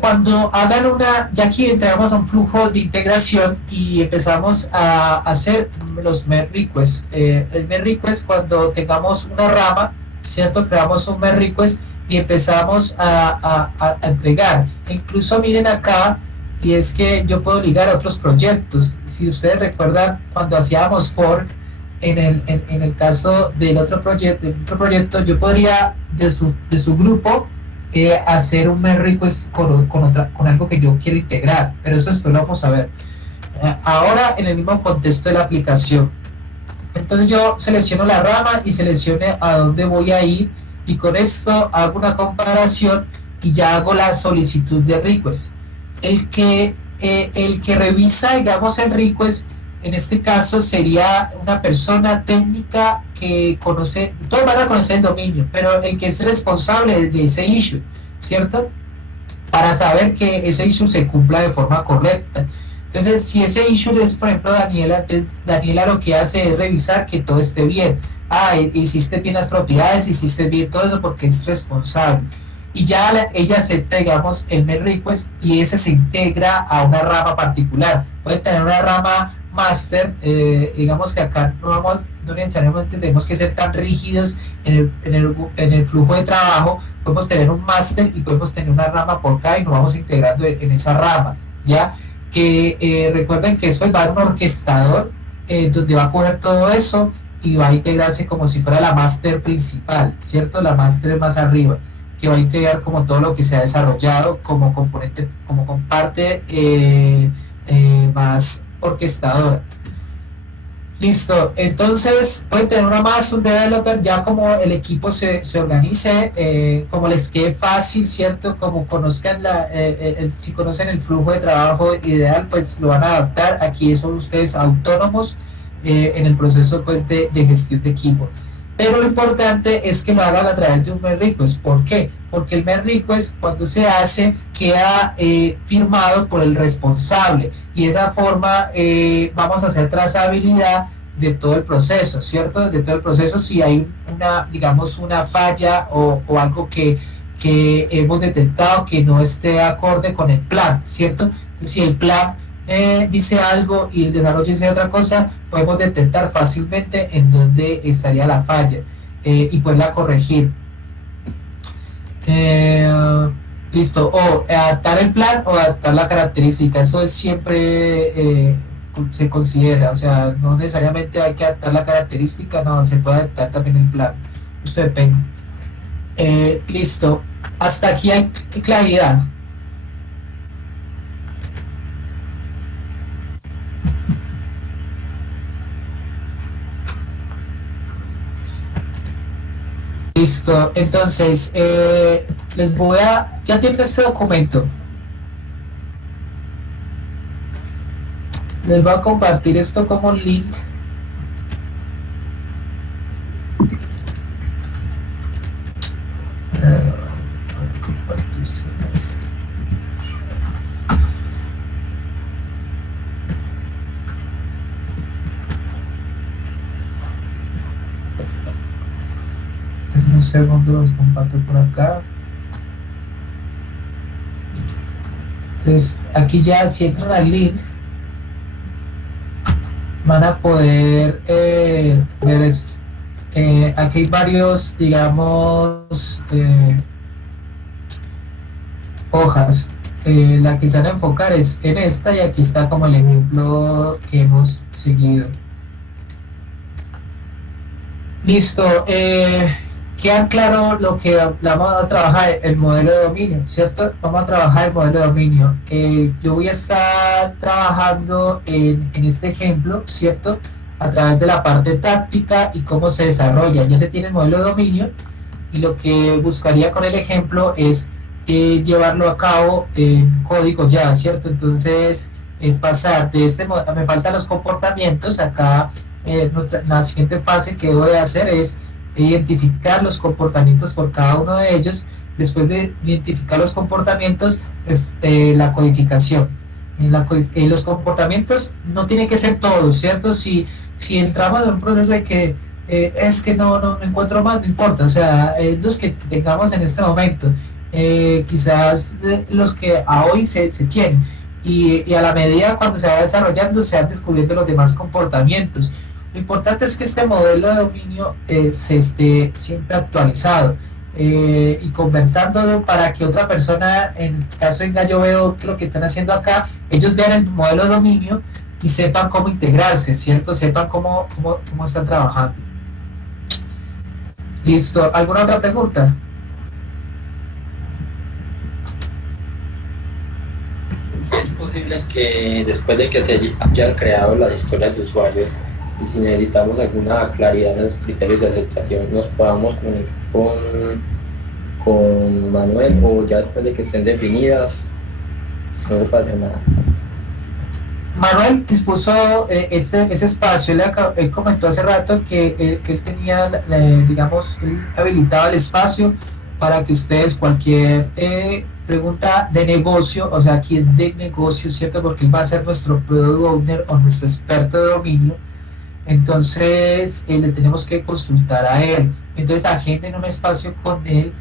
Cuando hagan ya aquí entramos a un flujo de integración y empezamos a hacer los merge requests. El merge request, cuando tengamos una rama, ¿cierto? Creamos un merge request y empezamos a entregar. Incluso miren acá, y es que yo puedo ligar a otros proyectos. Si ustedes recuerdan, cuando hacíamos fork, en el caso del otro proyecto, yo podría de su grupo hacer un merge request con algo que yo quiero integrar, pero eso después lo vamos a ver. Ahora, en el mismo contexto de la aplicación, entonces yo selecciono la rama y selecciono a dónde voy a ir, y con esto hago una comparación y ya hago la solicitud de request. El que revisa, digamos, el request, en este caso sería una persona técnica que conoce, todos van a conocer el dominio, pero el que es responsable de ese issue, ¿cierto? Para saber que ese issue se cumpla de forma correcta. Entonces, si ese issue es, por ejemplo, Daniela, entonces Daniela lo que hace es revisar que todo esté bien. Hiciste bien las propiedades, hiciste bien todo eso, porque es responsable. Y ya ella acepta, digamos, el merge request, y ese se integra a una rama particular. Puede tener una rama master, digamos que acá no necesariamente tenemos que ser tan rígidos en el flujo de trabajo. Podemos tener un master y podemos tener una rama por acá y nos vamos integrando en esa rama, ya que recuerden que eso va a un orquestador donde va a coger todo eso y va a integrarse como si fuera la master principal, ¿cierto? La master más arriba, que va a integrar como todo lo que se ha desarrollado como componente, como comparte más orquestadora. Listo, entonces pueden tener uno más, un developer, ya como el equipo se organice, como les quede fácil, ¿cierto? Como conozcan si conocen el flujo de trabajo ideal, pues lo van a adaptar. Aquí son ustedes autónomos en el proceso pues de gestión de equipo. Pero lo importante es que lo hagan a través de un merge request. ¿Por qué? Porque el merge request, cuando se hace, queda firmado por el responsable, y de esa forma vamos a hacer trazabilidad de todo el proceso, ¿cierto? De todo el proceso, si hay digamos, una falla o algo que hemos detectado que no esté acorde con el plan, ¿cierto? Si el plan dice algo y el desarrollo dice otra cosa, podemos detectar fácilmente en dónde estaría la falla y poderla corregir. Listo, o adaptar el plan o adaptar la característica, eso es siempre se considera, o sea, no necesariamente hay que adaptar la característica, no, se puede adaptar también el plan, eso depende. Listo, hasta aquí hay claridad. Listo, entonces les voy a, ya tienen este documento, les voy a compartir esto como link. Un segundo, los comparto por acá. Entonces aquí ya, si entran al link, van a poder ver esto. Aquí hay varios, digamos, hojas. La que se van a enfocar es en esta, y aquí está como el ejemplo que hemos seguido. Listo. Queda claro lo que vamos a trabajar, el modelo de dominio, ¿cierto? Vamos a trabajar el modelo de dominio. Yo voy a estar trabajando en este ejemplo, ¿cierto? A través de la parte táctica y cómo se desarrolla. Ya se tiene el modelo de dominio, y lo que buscaría con el ejemplo es llevarlo a cabo en código ya, ¿cierto? Entonces es pasar de me faltan los comportamientos. Acá la siguiente fase que voy a hacer es identificar los comportamientos por cada uno de ellos. Después de identificar los comportamientos, la codificación. Los comportamientos no tienen que ser todos, ¿cierto? Si entramos en un proceso de que es que no encuentro más, no importa, o sea, los que tengamos en este momento, quizás los que a hoy se tienen, y a la medida cuando se va desarrollando se van descubriendo los demás comportamientos. Lo importante es que este modelo de dominio se esté siempre actualizado y conversando, para que otra persona, en el caso de Gallo Veo que lo que están haciendo acá, ellos vean el modelo de dominio y sepan cómo integrarse, ¿cierto? Sepan cómo están trabajando. Listo, ¿alguna otra pregunta? Es posible que después de que se hayan creado las historias de usuarios, y si necesitamos alguna claridad en los criterios de aceptación, nos podamos comunicar con Manuel, o ya después de que estén definidas no se puede hacer nada. Manuel dispuso ese espacio. Él comentó hace rato que él tenía, digamos, él habilitaba el espacio para que ustedes cualquier pregunta de negocio, o sea, aquí es de negocio, ¿cierto? Porque él va a ser nuestro product owner o nuestro experto de dominio. Entonces le tenemos que consultar a él. Entonces agenden un espacio con él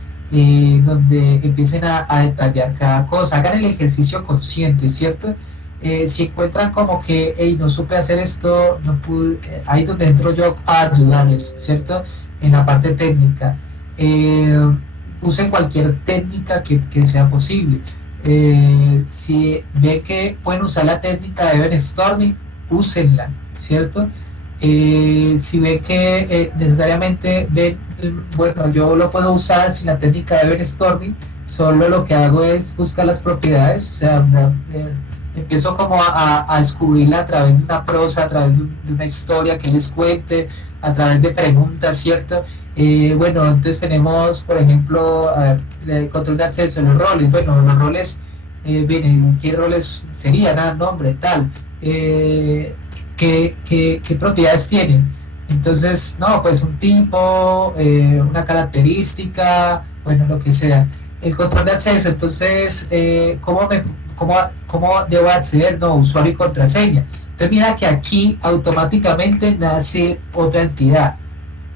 donde empiecen a detallar cada cosa. Hagan el ejercicio consciente, ¿cierto? Si encuentran como que hey, no supe hacer esto, no pude, ahí donde entro yo a ayudarles, ¿cierto? En la parte técnica. Usen cualquier técnica que sea posible. Si ven que pueden usar la técnica de brainstorming, úsenla, ¿cierto? Si ven que necesariamente bueno, yo lo puedo usar sin la técnica de brainstorming, solo lo que hago es buscar las propiedades, o sea, empiezo como a descubrirla a través de una prosa, a través de una historia que les cuente, a través de preguntas, ¿cierto? Bueno, entonces tenemos, por ejemplo, el control de acceso, los roles. Bueno, los roles, bien, ¿qué roles serían? Ah, nombre, tal. ¿Qué propiedades tienen? Entonces, no, pues un tipo, una característica, bueno, lo que sea. El control de acceso, entonces, ¿cómo debo acceder? No, usuario y contraseña. Entonces, mira que aquí automáticamente nace otra entidad,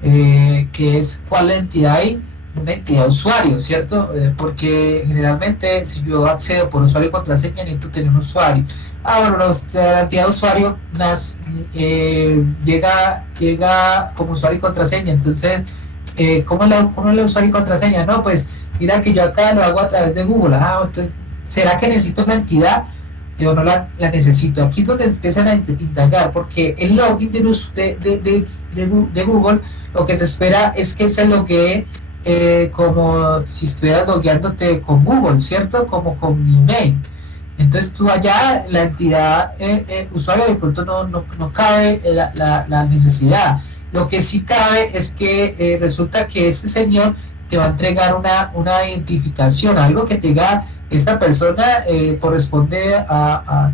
que es, ¿cuál entidad hay? Una entidad usuario, ¿cierto? Porque generalmente si yo accedo por usuario y contraseña necesito tener un usuario. Ah, bueno, la entidad de usuario llega como usuario y contraseña. Entonces, ¿cómo es el usuario y contraseña? No, pues mira que yo acá lo hago a través de Google. Ah, entonces, ¿será que necesito una entidad? O no la necesito. Aquí es donde empiezan a indagar, porque el login de Google, lo que se espera es que se loguee como si estuvieras logueándote con Google, ¿cierto? Como con mi email. Entonces tú allá, la entidad usuario, de pronto no cabe la necesidad. Lo que sí cabe es que resulta que este señor te va a entregar una identificación, algo que te diga, esta persona corresponde a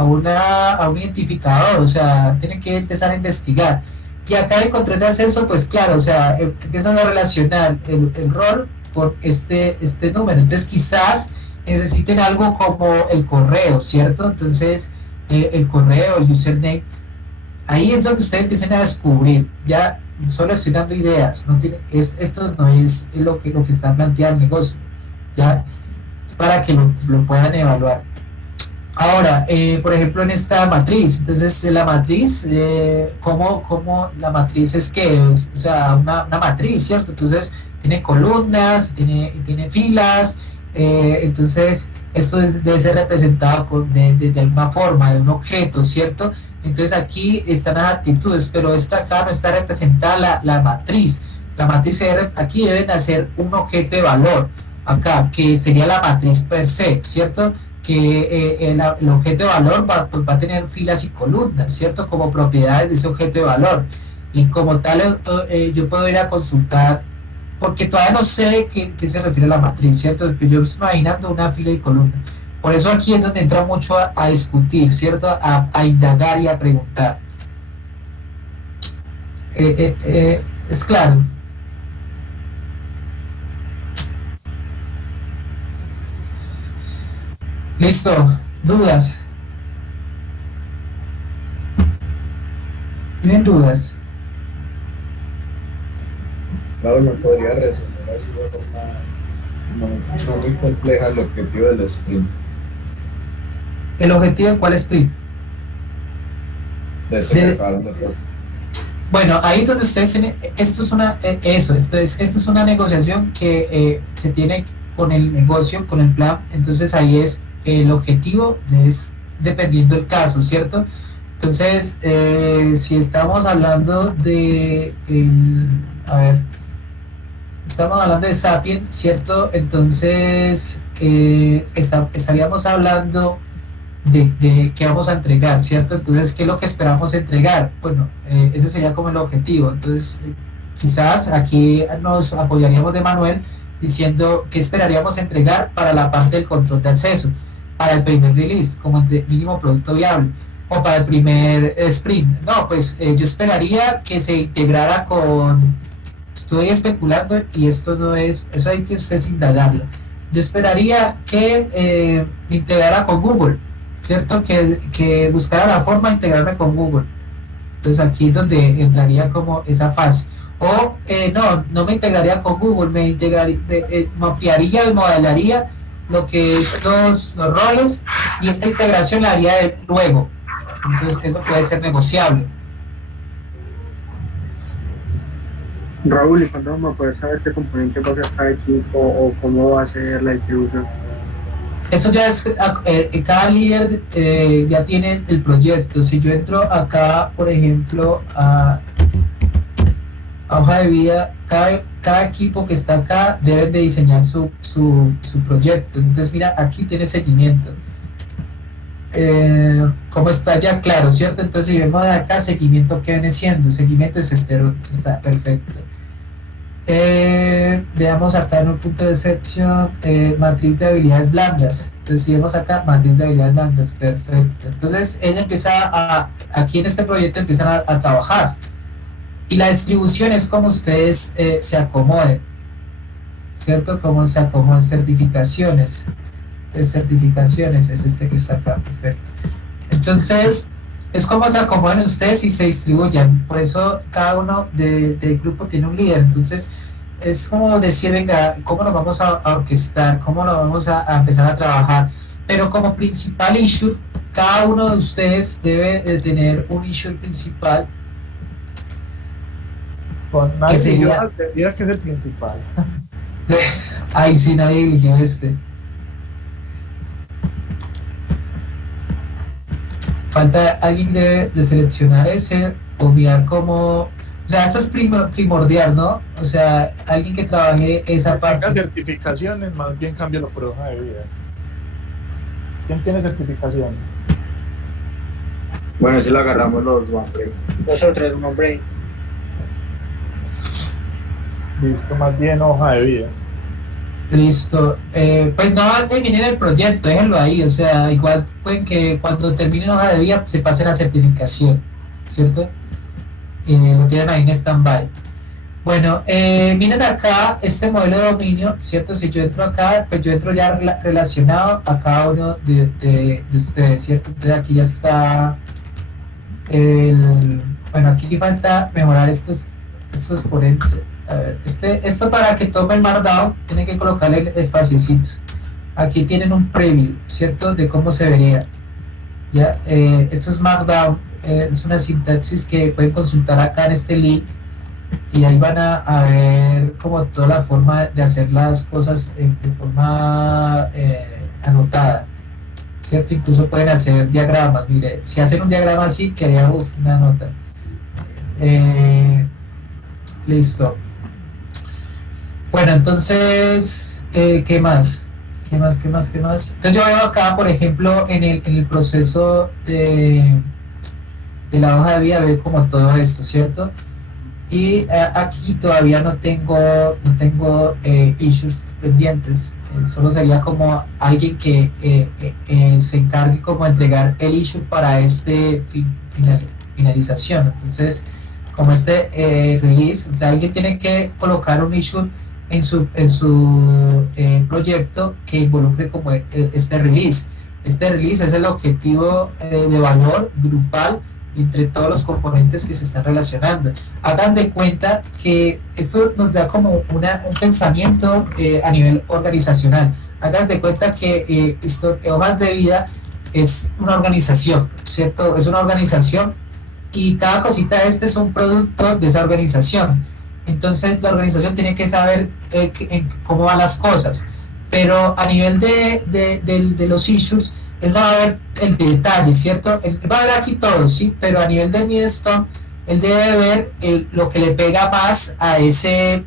un identificador, o sea, tienen que empezar a investigar. Y acá el control de acceso, pues claro, o sea, empiezan a relacionar el rol con este número. Entonces quizás necesiten algo como el correo, ¿cierto? Entonces el correo, el username, ahí es donde ustedes empiezan a descubrir. Ya solo estoy dando ideas, esto no es lo que está planteado el negocio, ya, para que lo puedan evaluar. Ahora, por ejemplo, en esta matriz, entonces la matriz, ¿cómo la matriz es que es? O sea, una matriz, ¿cierto? Entonces tiene columnas, tiene filas, entonces esto debe ser representado de alguna forma, de un objeto, ¿cierto? Entonces aquí están las actitudes, pero esta acá no está representada la matriz. La matriz aquí deben hacer un objeto de valor, acá, que sería la matriz per se, ¿cierto? Que el objeto de valor va a tener filas y columnas, ¿cierto? Como propiedades de ese objeto de valor. Y como tal, yo puedo ir a consultar, porque todavía no sé qué se refiere a la matriz, ¿cierto? Yo estoy imaginando una fila y columna. Por eso aquí es donde entra mucho a discutir, ¿cierto? A indagar y a preguntar. Es claro. Listo. ¿Dudas? ¿Tienen dudas? Claro, me podría resumir así de forma no muy compleja el objetivo del sprint. ¿El objetivo de cuál sprint? De ese que acabaron de todo. Bueno, ahí es donde ustedes tienen, esto es una negociación que se tiene con el negocio, con el plan. Entonces ahí es el objetivo, es dependiendo del caso, ¿cierto? Entonces, si estamos hablando estamos hablando de Sapien, ¿cierto? Entonces estaríamos hablando de qué vamos a entregar, ¿cierto? Entonces, ¿qué es lo que esperamos entregar? Bueno, ese sería como el objetivo. Entonces, quizás aquí nos apoyaríamos de Manuel diciendo qué esperaríamos entregar para la parte del control de acceso, para el primer release, como mínimo producto viable, o para el primer sprint. No, pues yo esperaría que se integrara con... Estoy especulando y esto no es... Eso hay que ustedes indagarlo. Yo esperaría que me integrara con Google, ¿cierto? Que buscara la forma de integrarme con Google. Entonces aquí es donde entraría como esa fase. O no me integraría con Google, me mapearía y modelaría lo que es los roles, y esta integración la haría luego. Entonces eso puede ser negociable. Raúl, ¿y cuándo vamos a poder saber qué componente va a ser cada equipo o cómo va a ser la distribución? Eso ya es, cada líder ya tiene el proyecto. Si yo entro acá, por ejemplo, a hoja de vida, cada equipo que está acá debe de diseñar su proyecto. Entonces mira, aquí tiene seguimiento. como está ya claro, ¿cierto? Entonces, si vemos de acá, seguimiento, ¿qué viene siendo? Seguimiento es está perfecto. Veamos acá en un punto de excepción, matriz de habilidades blandas. Entonces, si vemos acá, matriz de habilidades blandas, perfecto. Entonces, él empieza aquí en este proyecto empiezan a trabajar. Y la distribución es como ustedes se acomoden, ¿cierto? Como se acomodan certificaciones. Certificaciones es este que está acá, perfecto. Entonces, es como se acomodan ustedes y se distribuyan. Por eso cada uno del grupo tiene un líder. Entonces, es como decir, venga, ¿cómo nos vamos a orquestar? ¿Cómo nos vamos a empezar a trabajar? Pero como principal issue, cada uno de ustedes debe de tener un issue principal. Con que sería, que es el principal. Ay, sí, nadie eligió este. Falta alguien debe de seleccionar ese o mirar como, o sea, esto es primordial, ¿no? O sea, alguien que trabaje esa parte. Tenga certificaciones, más bien cámbialo por hoja de vida. ¿Quién tiene certificaciones? Bueno, si lo agarramos los OneBrain. Nosotros, un hombre. Listo, más bien hoja de vida. Listo. Pues no terminen el proyecto, déjenlo ahí. O sea, igual pueden que cuando terminen hoja de vida se pasen a certificación, ¿cierto? Lo tienen ahí en stand-by. Bueno, miren acá este modelo de dominio, ¿cierto? Si yo entro acá, pues yo entro ya relacionado a cada uno de ustedes, ¿cierto? Entonces aquí ya está bueno, aquí falta mejorar estos por dentro. A ver, esto para que tome el Markdown, tienen que colocarle el espaciocito. Aquí tienen un preview, ¿cierto? De cómo se vería. ¿Ya? Esto es Markdown, es una sintaxis que pueden consultar acá en este link. Y ahí van a ver como toda la forma de hacer las cosas de forma anotada, ¿cierto? Incluso pueden hacer diagramas. Mire, si hacen un diagrama así, quedaría una nota. Listo. Bueno, entonces, ¿qué más? ¿Qué más? Entonces yo veo acá, por ejemplo, en el proceso de la hoja de vida, veo como todo esto, ¿cierto? Y aquí todavía no tengo issues pendientes. Solo sería como alguien que se encargue como entregar el issue para finalización. Entonces, como release, o sea, alguien tiene que colocar un issue en su proyecto que involucre como este release. Este release es el objetivo de valor grupal entre todos los componentes que se están relacionando. Hagan de cuenta que esto nos da como un pensamiento a nivel organizacional. Hagan de cuenta que hojas de vida es una organización, ¿cierto? Es una organización y cada cosita es un producto de esa organización. Entonces la organización tiene que saber cómo van las cosas, pero a nivel de los issues, él no va a ver el detalle, ¿cierto? Él va a ver aquí todo, ¿sí? Pero a nivel de milestone, él debe ver lo que le pega más a ese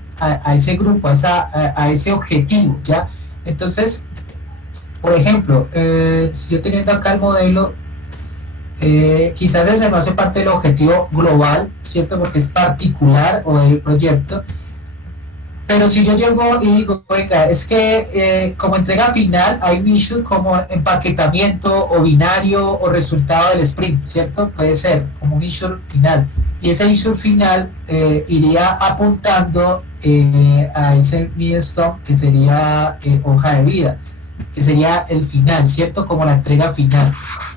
grupo, a ese objetivo, ¿ya? Entonces, por ejemplo, si yo teniendo acá el modelo, quizás ese no hace parte del objetivo global, ¿cierto? Porque es particular o del proyecto. Pero si yo llego y digo, venga, es que como entrega final hay un issue como empaquetamiento o binario o resultado del sprint, ¿cierto? Puede ser como un issue final. Y ese issue final iría apuntando a ese milestone que sería hoja de vida, que sería el final, ¿cierto? Como la entrega final.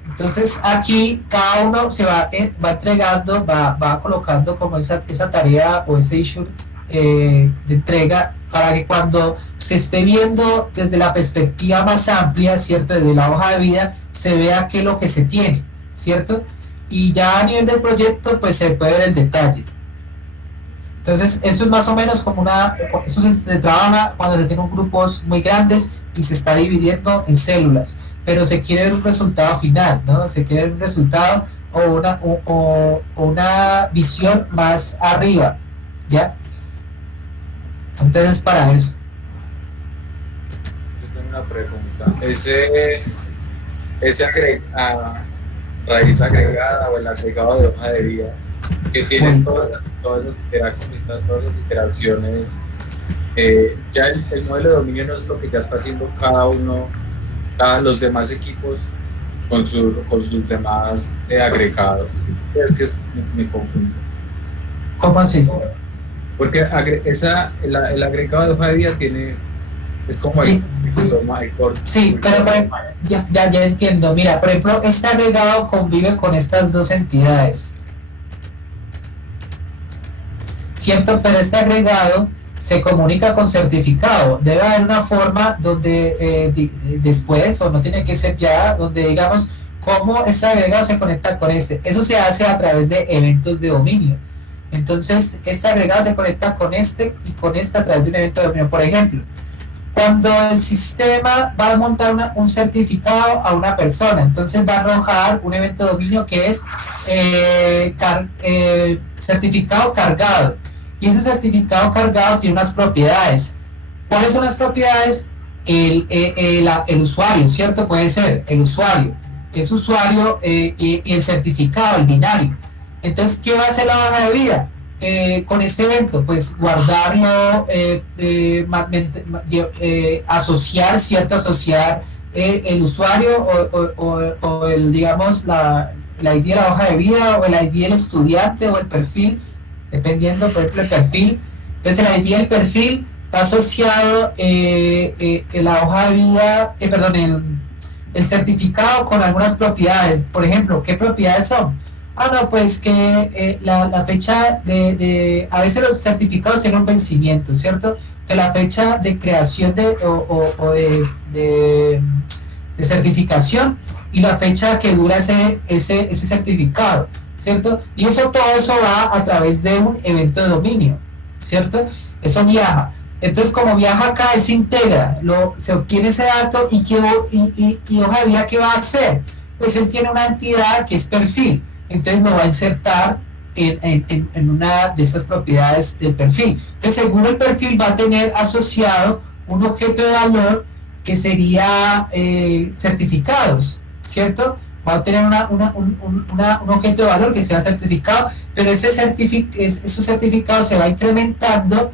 Entonces aquí cada uno se va entregando, va colocando como esa tarea o ese issue de entrega para que cuando se esté viendo desde la perspectiva más amplia, ¿cierto? Desde la hoja de vida, se vea qué es lo que se tiene, ¿cierto? Y ya a nivel del proyecto, pues se puede ver el detalle. Entonces, eso es más o menos como eso se trabaja cuando se tienen grupos muy grandes y se está dividiendo en células, pero se quiere ver un resultado final, ¿no? Se quiere ver un resultado o una visión más arriba, ¿ya? Entonces, para eso. Yo tengo una pregunta. raíz agregada o el agregado de hoja de vida, que tienen todas las interacciones, todas las iteraciones. Ya el modelo de dominio no es lo que ya está haciendo cada uno, los demás equipos con sus demás agregados. Es que me confundo. ¿Cómo así? Porque el agregado de hoja de vida es como el corte. Sí, pero ya entiendo. Mira, por ejemplo, este agregado convive con estas dos entidades, ¿cierto? Pero este agregado se comunica con certificado. Debe haber una forma donde después, o no tiene que ser ya, donde digamos cómo este agregado se conecta con este. Eso se hace a través de eventos de dominio. Entonces, este agregado se conecta con este y con este a través de un evento de dominio. Por ejemplo, cuando el sistema va a montar un certificado a una persona, entonces va a arrojar un evento de dominio que es certificado cargado. Y ese certificado cargado tiene unas propiedades. ¿Cuáles son las propiedades? El usuario, ¿cierto? Puede ser el usuario. Es usuario y el certificado, el binario. Entonces, ¿qué va a hacer la hoja de vida? Con este evento, pues guardarlo, asociar, ¿cierto? Asociar el usuario o el, digamos, la ID de la hoja de vida o el ID del estudiante o el perfil, dependiendo, por ejemplo, el perfil. Entonces, el ID del perfil está asociado la hoja de vida, el certificado con algunas propiedades. Por ejemplo, ¿qué propiedades son? No, pues que la fecha a veces los certificados tienen un vencimiento, ¿cierto? Que la fecha de creación de certificación y la fecha que dura ese certificado, ¿cierto? Y todo eso va a través de un evento de dominio, ¿cierto? Eso viaja. Entonces, como viaja acá, él se integra, se obtiene ese dato y hoja de vida, ¿qué va a hacer? Pues él tiene una entidad que es perfil. Entonces lo va a insertar en una de estas propiedades del perfil. Entonces, según el perfil va a tener asociado un objeto de valor que sería certificados, ¿cierto? Va a tener un objeto de valor que sea certificado, pero esos certificados se va incrementando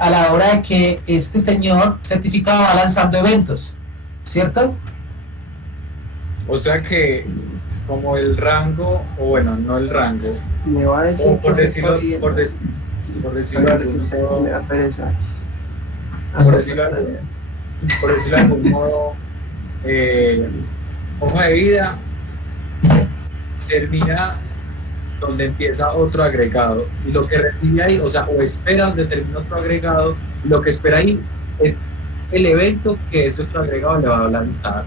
a la hora de que este señor certificado va lanzando eventos, ¿cierto? O sea que como el rango, o bueno, no el rango, me va a decir por decirlo de algún modo, hoja de vida termina donde empieza otro agregado, y lo que recibe ahí, o espera donde termina otro agregado, y lo que espera ahí es el evento que ese otro agregado le va a lanzar.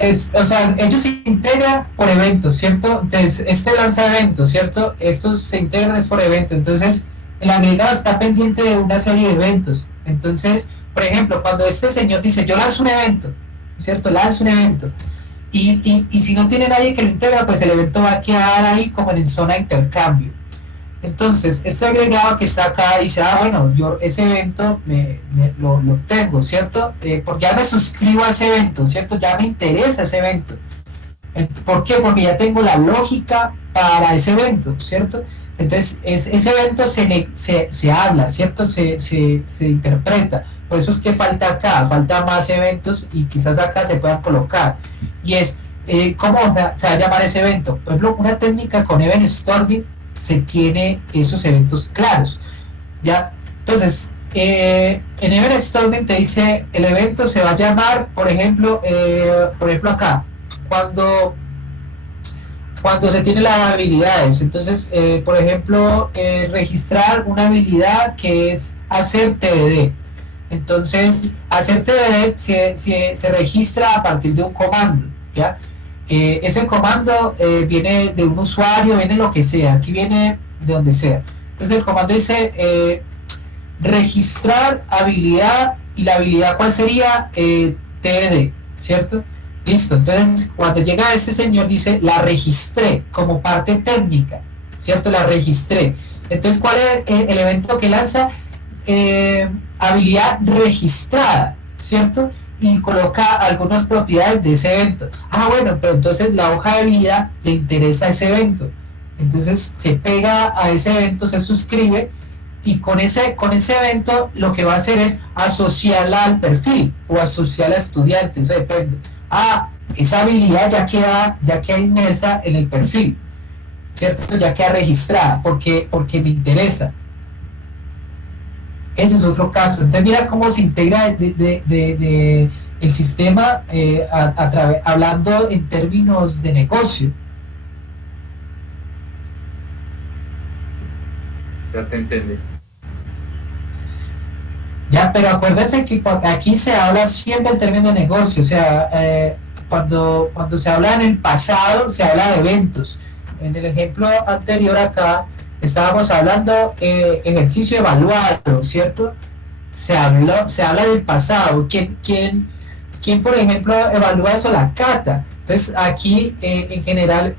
Ellos se integran por eventos, ¿cierto? Entonces, lanza eventos, ¿cierto? Estos se integran por eventos. Entonces, el agregado está pendiente de una serie de eventos. Entonces, por ejemplo, cuando este señor dice, yo lanzo un evento, ¿cierto? Lanzo un evento. Y si no tiene nadie que lo integra, pues el evento va a quedar ahí como en zona de intercambio. Entonces, este agregado que está acá dice, bueno, yo ese evento lo tengo, ¿cierto? Porque ya me suscribo a ese evento, ¿cierto? Ya me interesa ese evento. ¿Por qué? Porque ya tengo la lógica para ese evento, ¿cierto? Entonces, ese evento se habla, ¿cierto? Se interpreta. Por eso es que falta más eventos y quizás acá se puedan colocar. Y es, ¿cómo se va a llamar ese evento? Por ejemplo, una técnica con event storming se tiene esos eventos claros, ¿ya? Entonces, en event storming te dice, el evento se va a llamar, por ejemplo acá, cuando se tiene las habilidades. Entonces, por ejemplo, registrar una habilidad que es hacer TDD. Entonces, hacer TDD se registra a partir de un comando, ¿ya? Ese comando viene de un usuario, viene lo que sea, aquí viene de donde sea. Entonces el comando dice registrar habilidad, y la habilidad ¿cuál sería? TD, ¿cierto? Listo, entonces cuando llega este señor dice la registré como parte técnica, ¿cierto? La registré. Entonces, ¿cuál es el evento que lanza? Habilidad registrada, ¿cierto? y coloca algunas propiedades de ese evento. Ah, bueno, pero entonces la hoja de vida le interesa ese evento. Entonces se pega a ese evento, se suscribe y con ese evento lo que va a hacer es asociarla al perfil o asociarla a estudiantes, eso depende. Ah, esa habilidad ya queda inmersa en el perfil, ¿cierto? Ya queda registrada porque me interesa. Ese es otro caso. Entonces mira cómo se integra el sistema hablando en términos de negocio. Ya te entendí. Ya, pero acuérdense que aquí se habla siempre en términos de negocio, o sea, cuando se habla en el pasado, se habla de eventos. En el ejemplo anterior acá, estábamos hablando ejercicio evaluado, ¿cierto? Se habla del pasado. ¿Quién, por ejemplo, evalúa eso? La cata. Entonces, aquí, en general,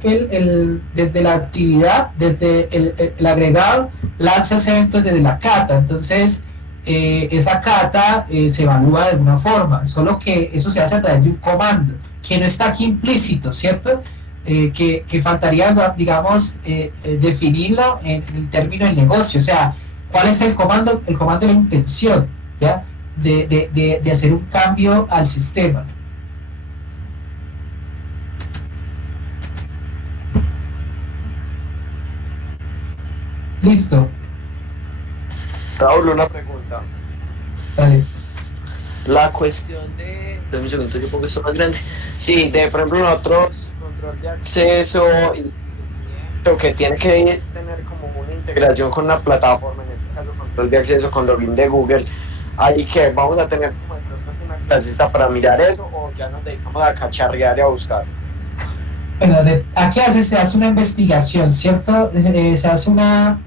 desde la actividad, desde el agregado, lanza ese evento desde la cata. Entonces, esa cata se evalúa de alguna forma, solo que eso se hace a través de un comando, que no está aquí implícito, ¿cierto? Que faltaría, digamos, definirlo en el término del negocio, o sea, ¿cuál es el comando? El comando de la intención, ¿ya? De hacer un cambio al sistema. Listo. Raúl, una pregunta. Dale. La cuestión de... Dame un segundo, yo pongo esto más grande. Sí, por ejemplo, nosotros, control de acceso y lo que tiene que tener como una integración con una plataforma, en este caso control de acceso con login de Google. Ahí que vamos a tener como de pronto una clasista para mirar eso, o ya nos dedicamos a cacharrear y a buscar. Bueno, aquí se hace una investigación, ¿cierto? Se hace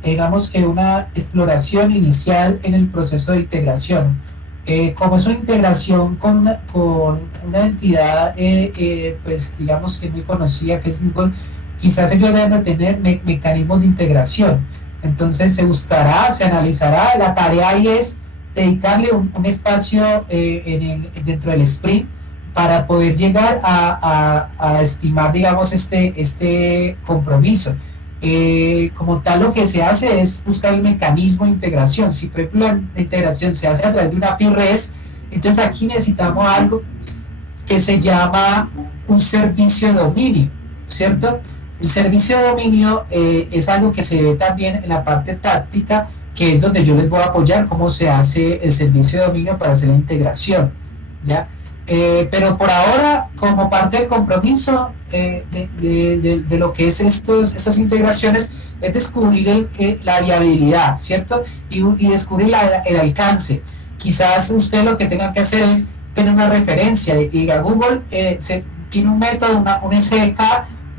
digamos que una exploración inicial en el proceso de integración. Como es una integración con una entidad, pues digamos que muy conocida, que es Google, quizás ellos deben de tener mecanismos de integración. Entonces se buscará, se analizará, la tarea ahí es dedicarle un espacio dentro del sprint para poder llegar a estimar, digamos, este compromiso. Como tal, lo que se hace es buscar el mecanismo de integración. Si, por ejemplo, la integración se hace a través de una API REST, entonces aquí necesitamos algo que se llama un servicio de dominio, ¿cierto? El servicio de dominio es algo que se ve también en la parte táctica, que es donde yo les voy a apoyar cómo se hace el servicio de dominio para hacer la integración, ¿ya? Pero por ahora, como parte del compromiso de lo que es estas integraciones, es descubrir la viabilidad, ¿cierto? Y descubrir el alcance. Quizás usted lo que tenga que hacer es tener una referencia y diga, Google tiene un método, un SDK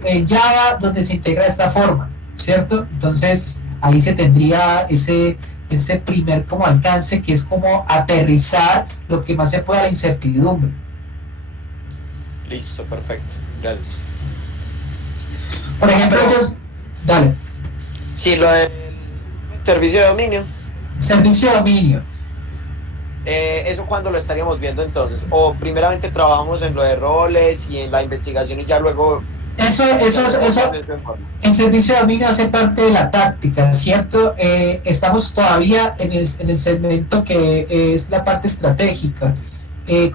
en Java donde se integra de esta forma, ¿cierto? Entonces ahí se tendría ese primer como alcance, que es como aterrizar lo que más se pueda la incertidumbre. Listo, perfecto, gracias. Por ejemplo, dale. Sí, lo del servicio de dominio. Servicio de dominio. ¿Eso cuándo lo estaríamos viendo entonces? ¿O primeramente trabajamos en lo de roles y en la investigación y ya luego... Eso, en servicio de dominio hace parte de la táctica, ¿cierto? Estamos todavía en el segmento que es la parte estratégica.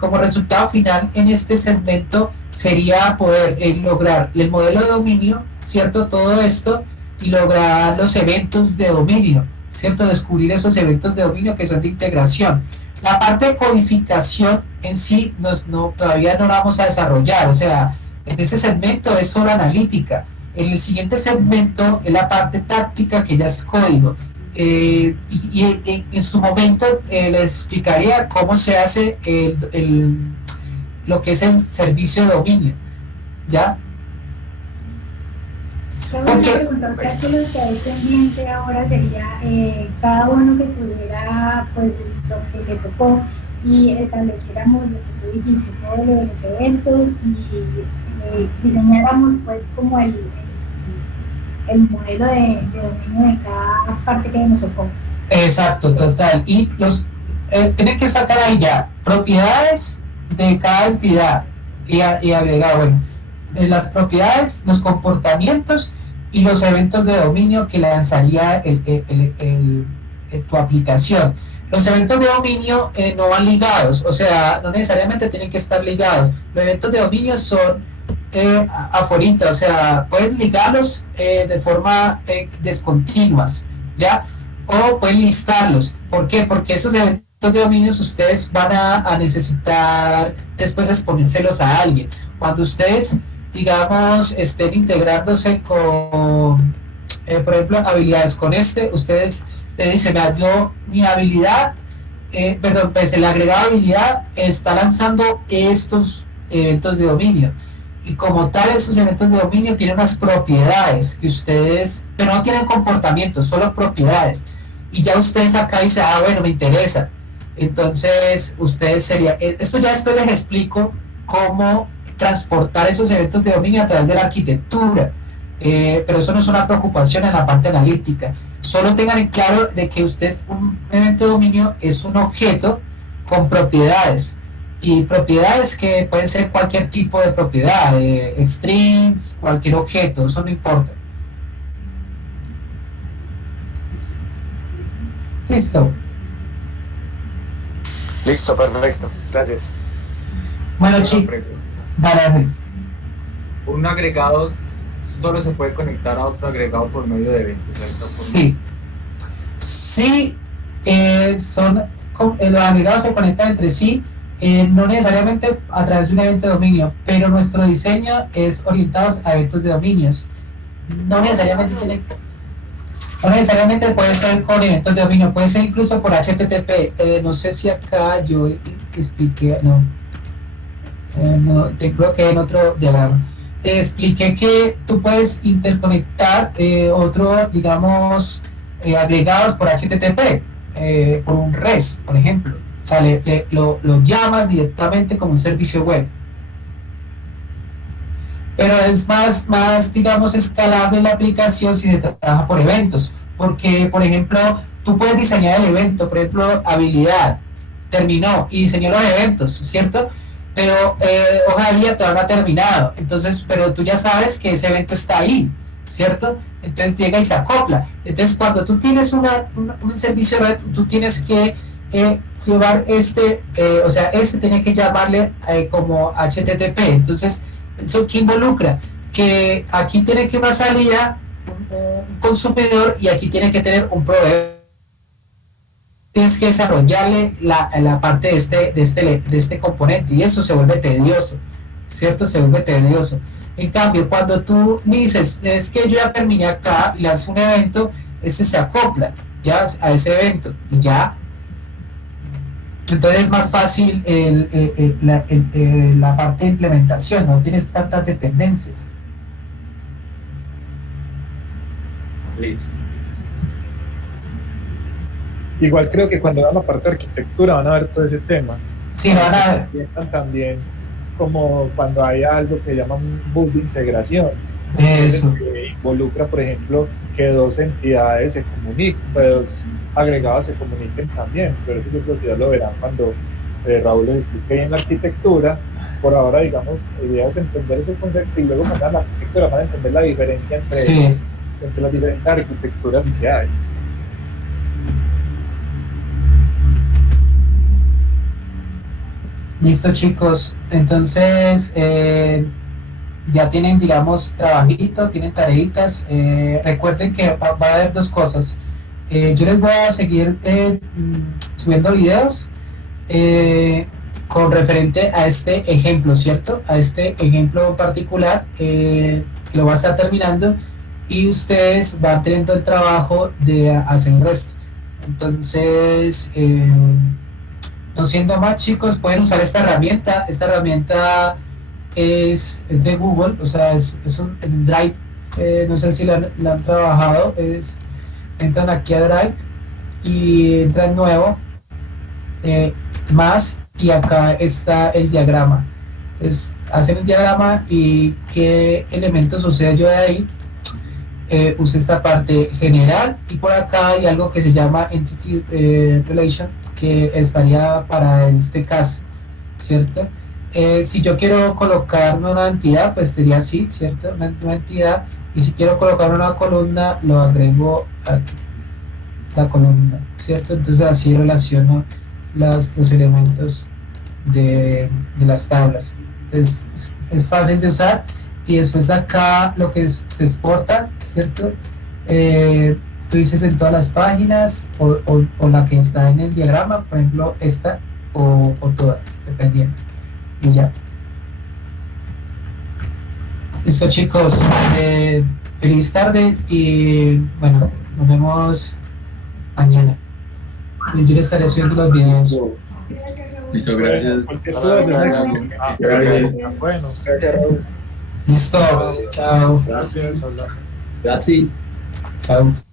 Como resultado final en este segmento sería poder lograr el modelo de dominio, ¿cierto? Todo esto, y lograr los eventos de dominio, ¿cierto? Descubrir esos eventos de dominio que son de integración. La parte de codificación en sí todavía no la vamos a desarrollar, o sea, en este segmento es solo analítica. En el siguiente segmento es la parte táctica, que ya es código. Y en su momento les explicaría cómo se hace lo que es el servicio de dominio. ¿Ya? Porque lo que hay pendiente ahora sería cada uno que tuviera pues lo que le tocó y estableciéramos lo que tú dijiste, todo lo de los eventos y diseñáramos pues como el modelo de dominio de cada parte que nos tocó. Exacto, total. Y tienen que sacar ahí ya propiedades de cada entidad y agregado, bueno, las propiedades, los comportamientos y los eventos de dominio que lanzaría tu aplicación. Los eventos de dominio no van ligados, o sea, no necesariamente tienen que estar ligados. Los eventos de dominio son aforita, o sea, pueden ligarlos de forma descontinuas, ¿ya? O pueden listarlos. ¿Por qué? Porque esos eventos de dominios ustedes van a necesitar después exponérselos a alguien. Cuando ustedes, digamos, estén integrándose con, por ejemplo, habilidades con ustedes le dicen, yo, mi habilidad, pues el agregado habilidad está lanzando estos eventos de dominio. Y como tal, esos eventos de dominio tienen unas propiedades que ustedes, pero no tienen comportamientos, solo propiedades. Y ya ustedes acá dicen, bueno, me interesa. Entonces, ustedes esto ya después les explico cómo transportar esos eventos de dominio a través de la arquitectura. Pero eso no es una preocupación en la parte analítica. Solo tengan en claro de que un evento de dominio es un objeto con propiedades. Y propiedades que pueden ser cualquier tipo de propiedad, strings, cualquier objeto, eso no importa. Listo. Listo, perfecto. Gracias. Bueno, chicos, dale. Un agregado solo se puede conectar a otro agregado por medio de eventos. Sí. Sí, los agregados se conectan entre sí. No necesariamente a través de un evento de dominio, pero nuestro diseño es orientado a eventos de dominios. No necesariamente puede ser con eventos de dominio, puede ser incluso por HTTP. No sé si acá yo expliqué, no, creo que en otro diagrama expliqué que tú puedes interconectar digamos, agregados por HTTP, por un REST, por ejemplo. O sea, lo llamas directamente como un servicio web. Pero es más, digamos, escalable la aplicación si se trabaja por eventos. Porque, por ejemplo, tú puedes diseñar el evento, por ejemplo, habilidad, terminó y diseñó los eventos, ¿cierto? Pero hoja de vida todavía no ha terminado. Entonces, pero tú ya sabes que ese evento está ahí, ¿cierto? Entonces llega y se acopla. Entonces, cuando tú tienes un servicio red, tú tienes que llevar o sea, tiene que llamarle como HTTP. Entonces, ¿eso qué involucra? Que aquí tiene que una salida, un consumidor, y aquí tiene que tener un proveedor. Tienes que desarrollarle la parte de este componente, y eso se vuelve tedioso, ¿cierto? Se vuelve tedioso. En cambio, cuando tú dices, es que yo ya terminé acá y le haces un evento, se acopla ya a ese evento y ya. Entonces es más fácil la parte de implementación, no tienes tantas dependencias. Listo. Igual creo que cuando van a la parte de arquitectura van a ver todo ese tema. Sí, van a ver. Piensan también como cuando hay algo que llaman bus de integración. Eso. Que involucra, por ejemplo, que dos entidades se comuniquen, dos agregados se comuniquen también, pero eso yo creo que ya lo verán cuando Raúl les explique bien la arquitectura. Por ahora, digamos, la idea es entender ese concepto y luego mandar la arquitectura para entender la diferencia entre las diferentes arquitecturas que hay. Listo, chicos, entonces ya tienen, digamos, trabajito, tienen tareitas. Recuerden que va a haber dos cosas. Yo les voy a seguir subiendo videos con referente a este ejemplo, ¿cierto? A este ejemplo particular que lo va a estar terminando, y ustedes van teniendo el trabajo de hacer el resto. Entonces, no siendo más, chicos, pueden usar esta herramienta. Esta herramienta es de Google, o sea, es un Drive. No sé si la han trabajado. Entran aquí a Drive y entran nuevo, más, y acá está el diagrama. Entonces hacen el diagrama y qué elementos sucede yo de ahí. Use esta parte general, y por acá hay algo que se llama Entity Relation, que estaría para este caso, ¿cierto? si yo quiero colocarme una entidad, pues sería así, ¿cierto? Una entidad, y si quiero colocar una columna, lo agrego a la columna, ¿cierto? Entonces así relaciono los elementos de las tablas. Entonces es fácil de usar, y después acá lo que se exporta, ¿cierto? Tú dices en todas las páginas o la que está en el diagrama, por ejemplo esta o todas, dependiendo. Y ya. Listo, chicos, feliz tarde y bueno, nos vemos mañana. Yo le estaré subiendo los videos. Listo, gracias. Cualquier duda, Gracias. bueno, Gracias, Raúl. Listo, chao. gracias, hablamos. Gracias. Chao.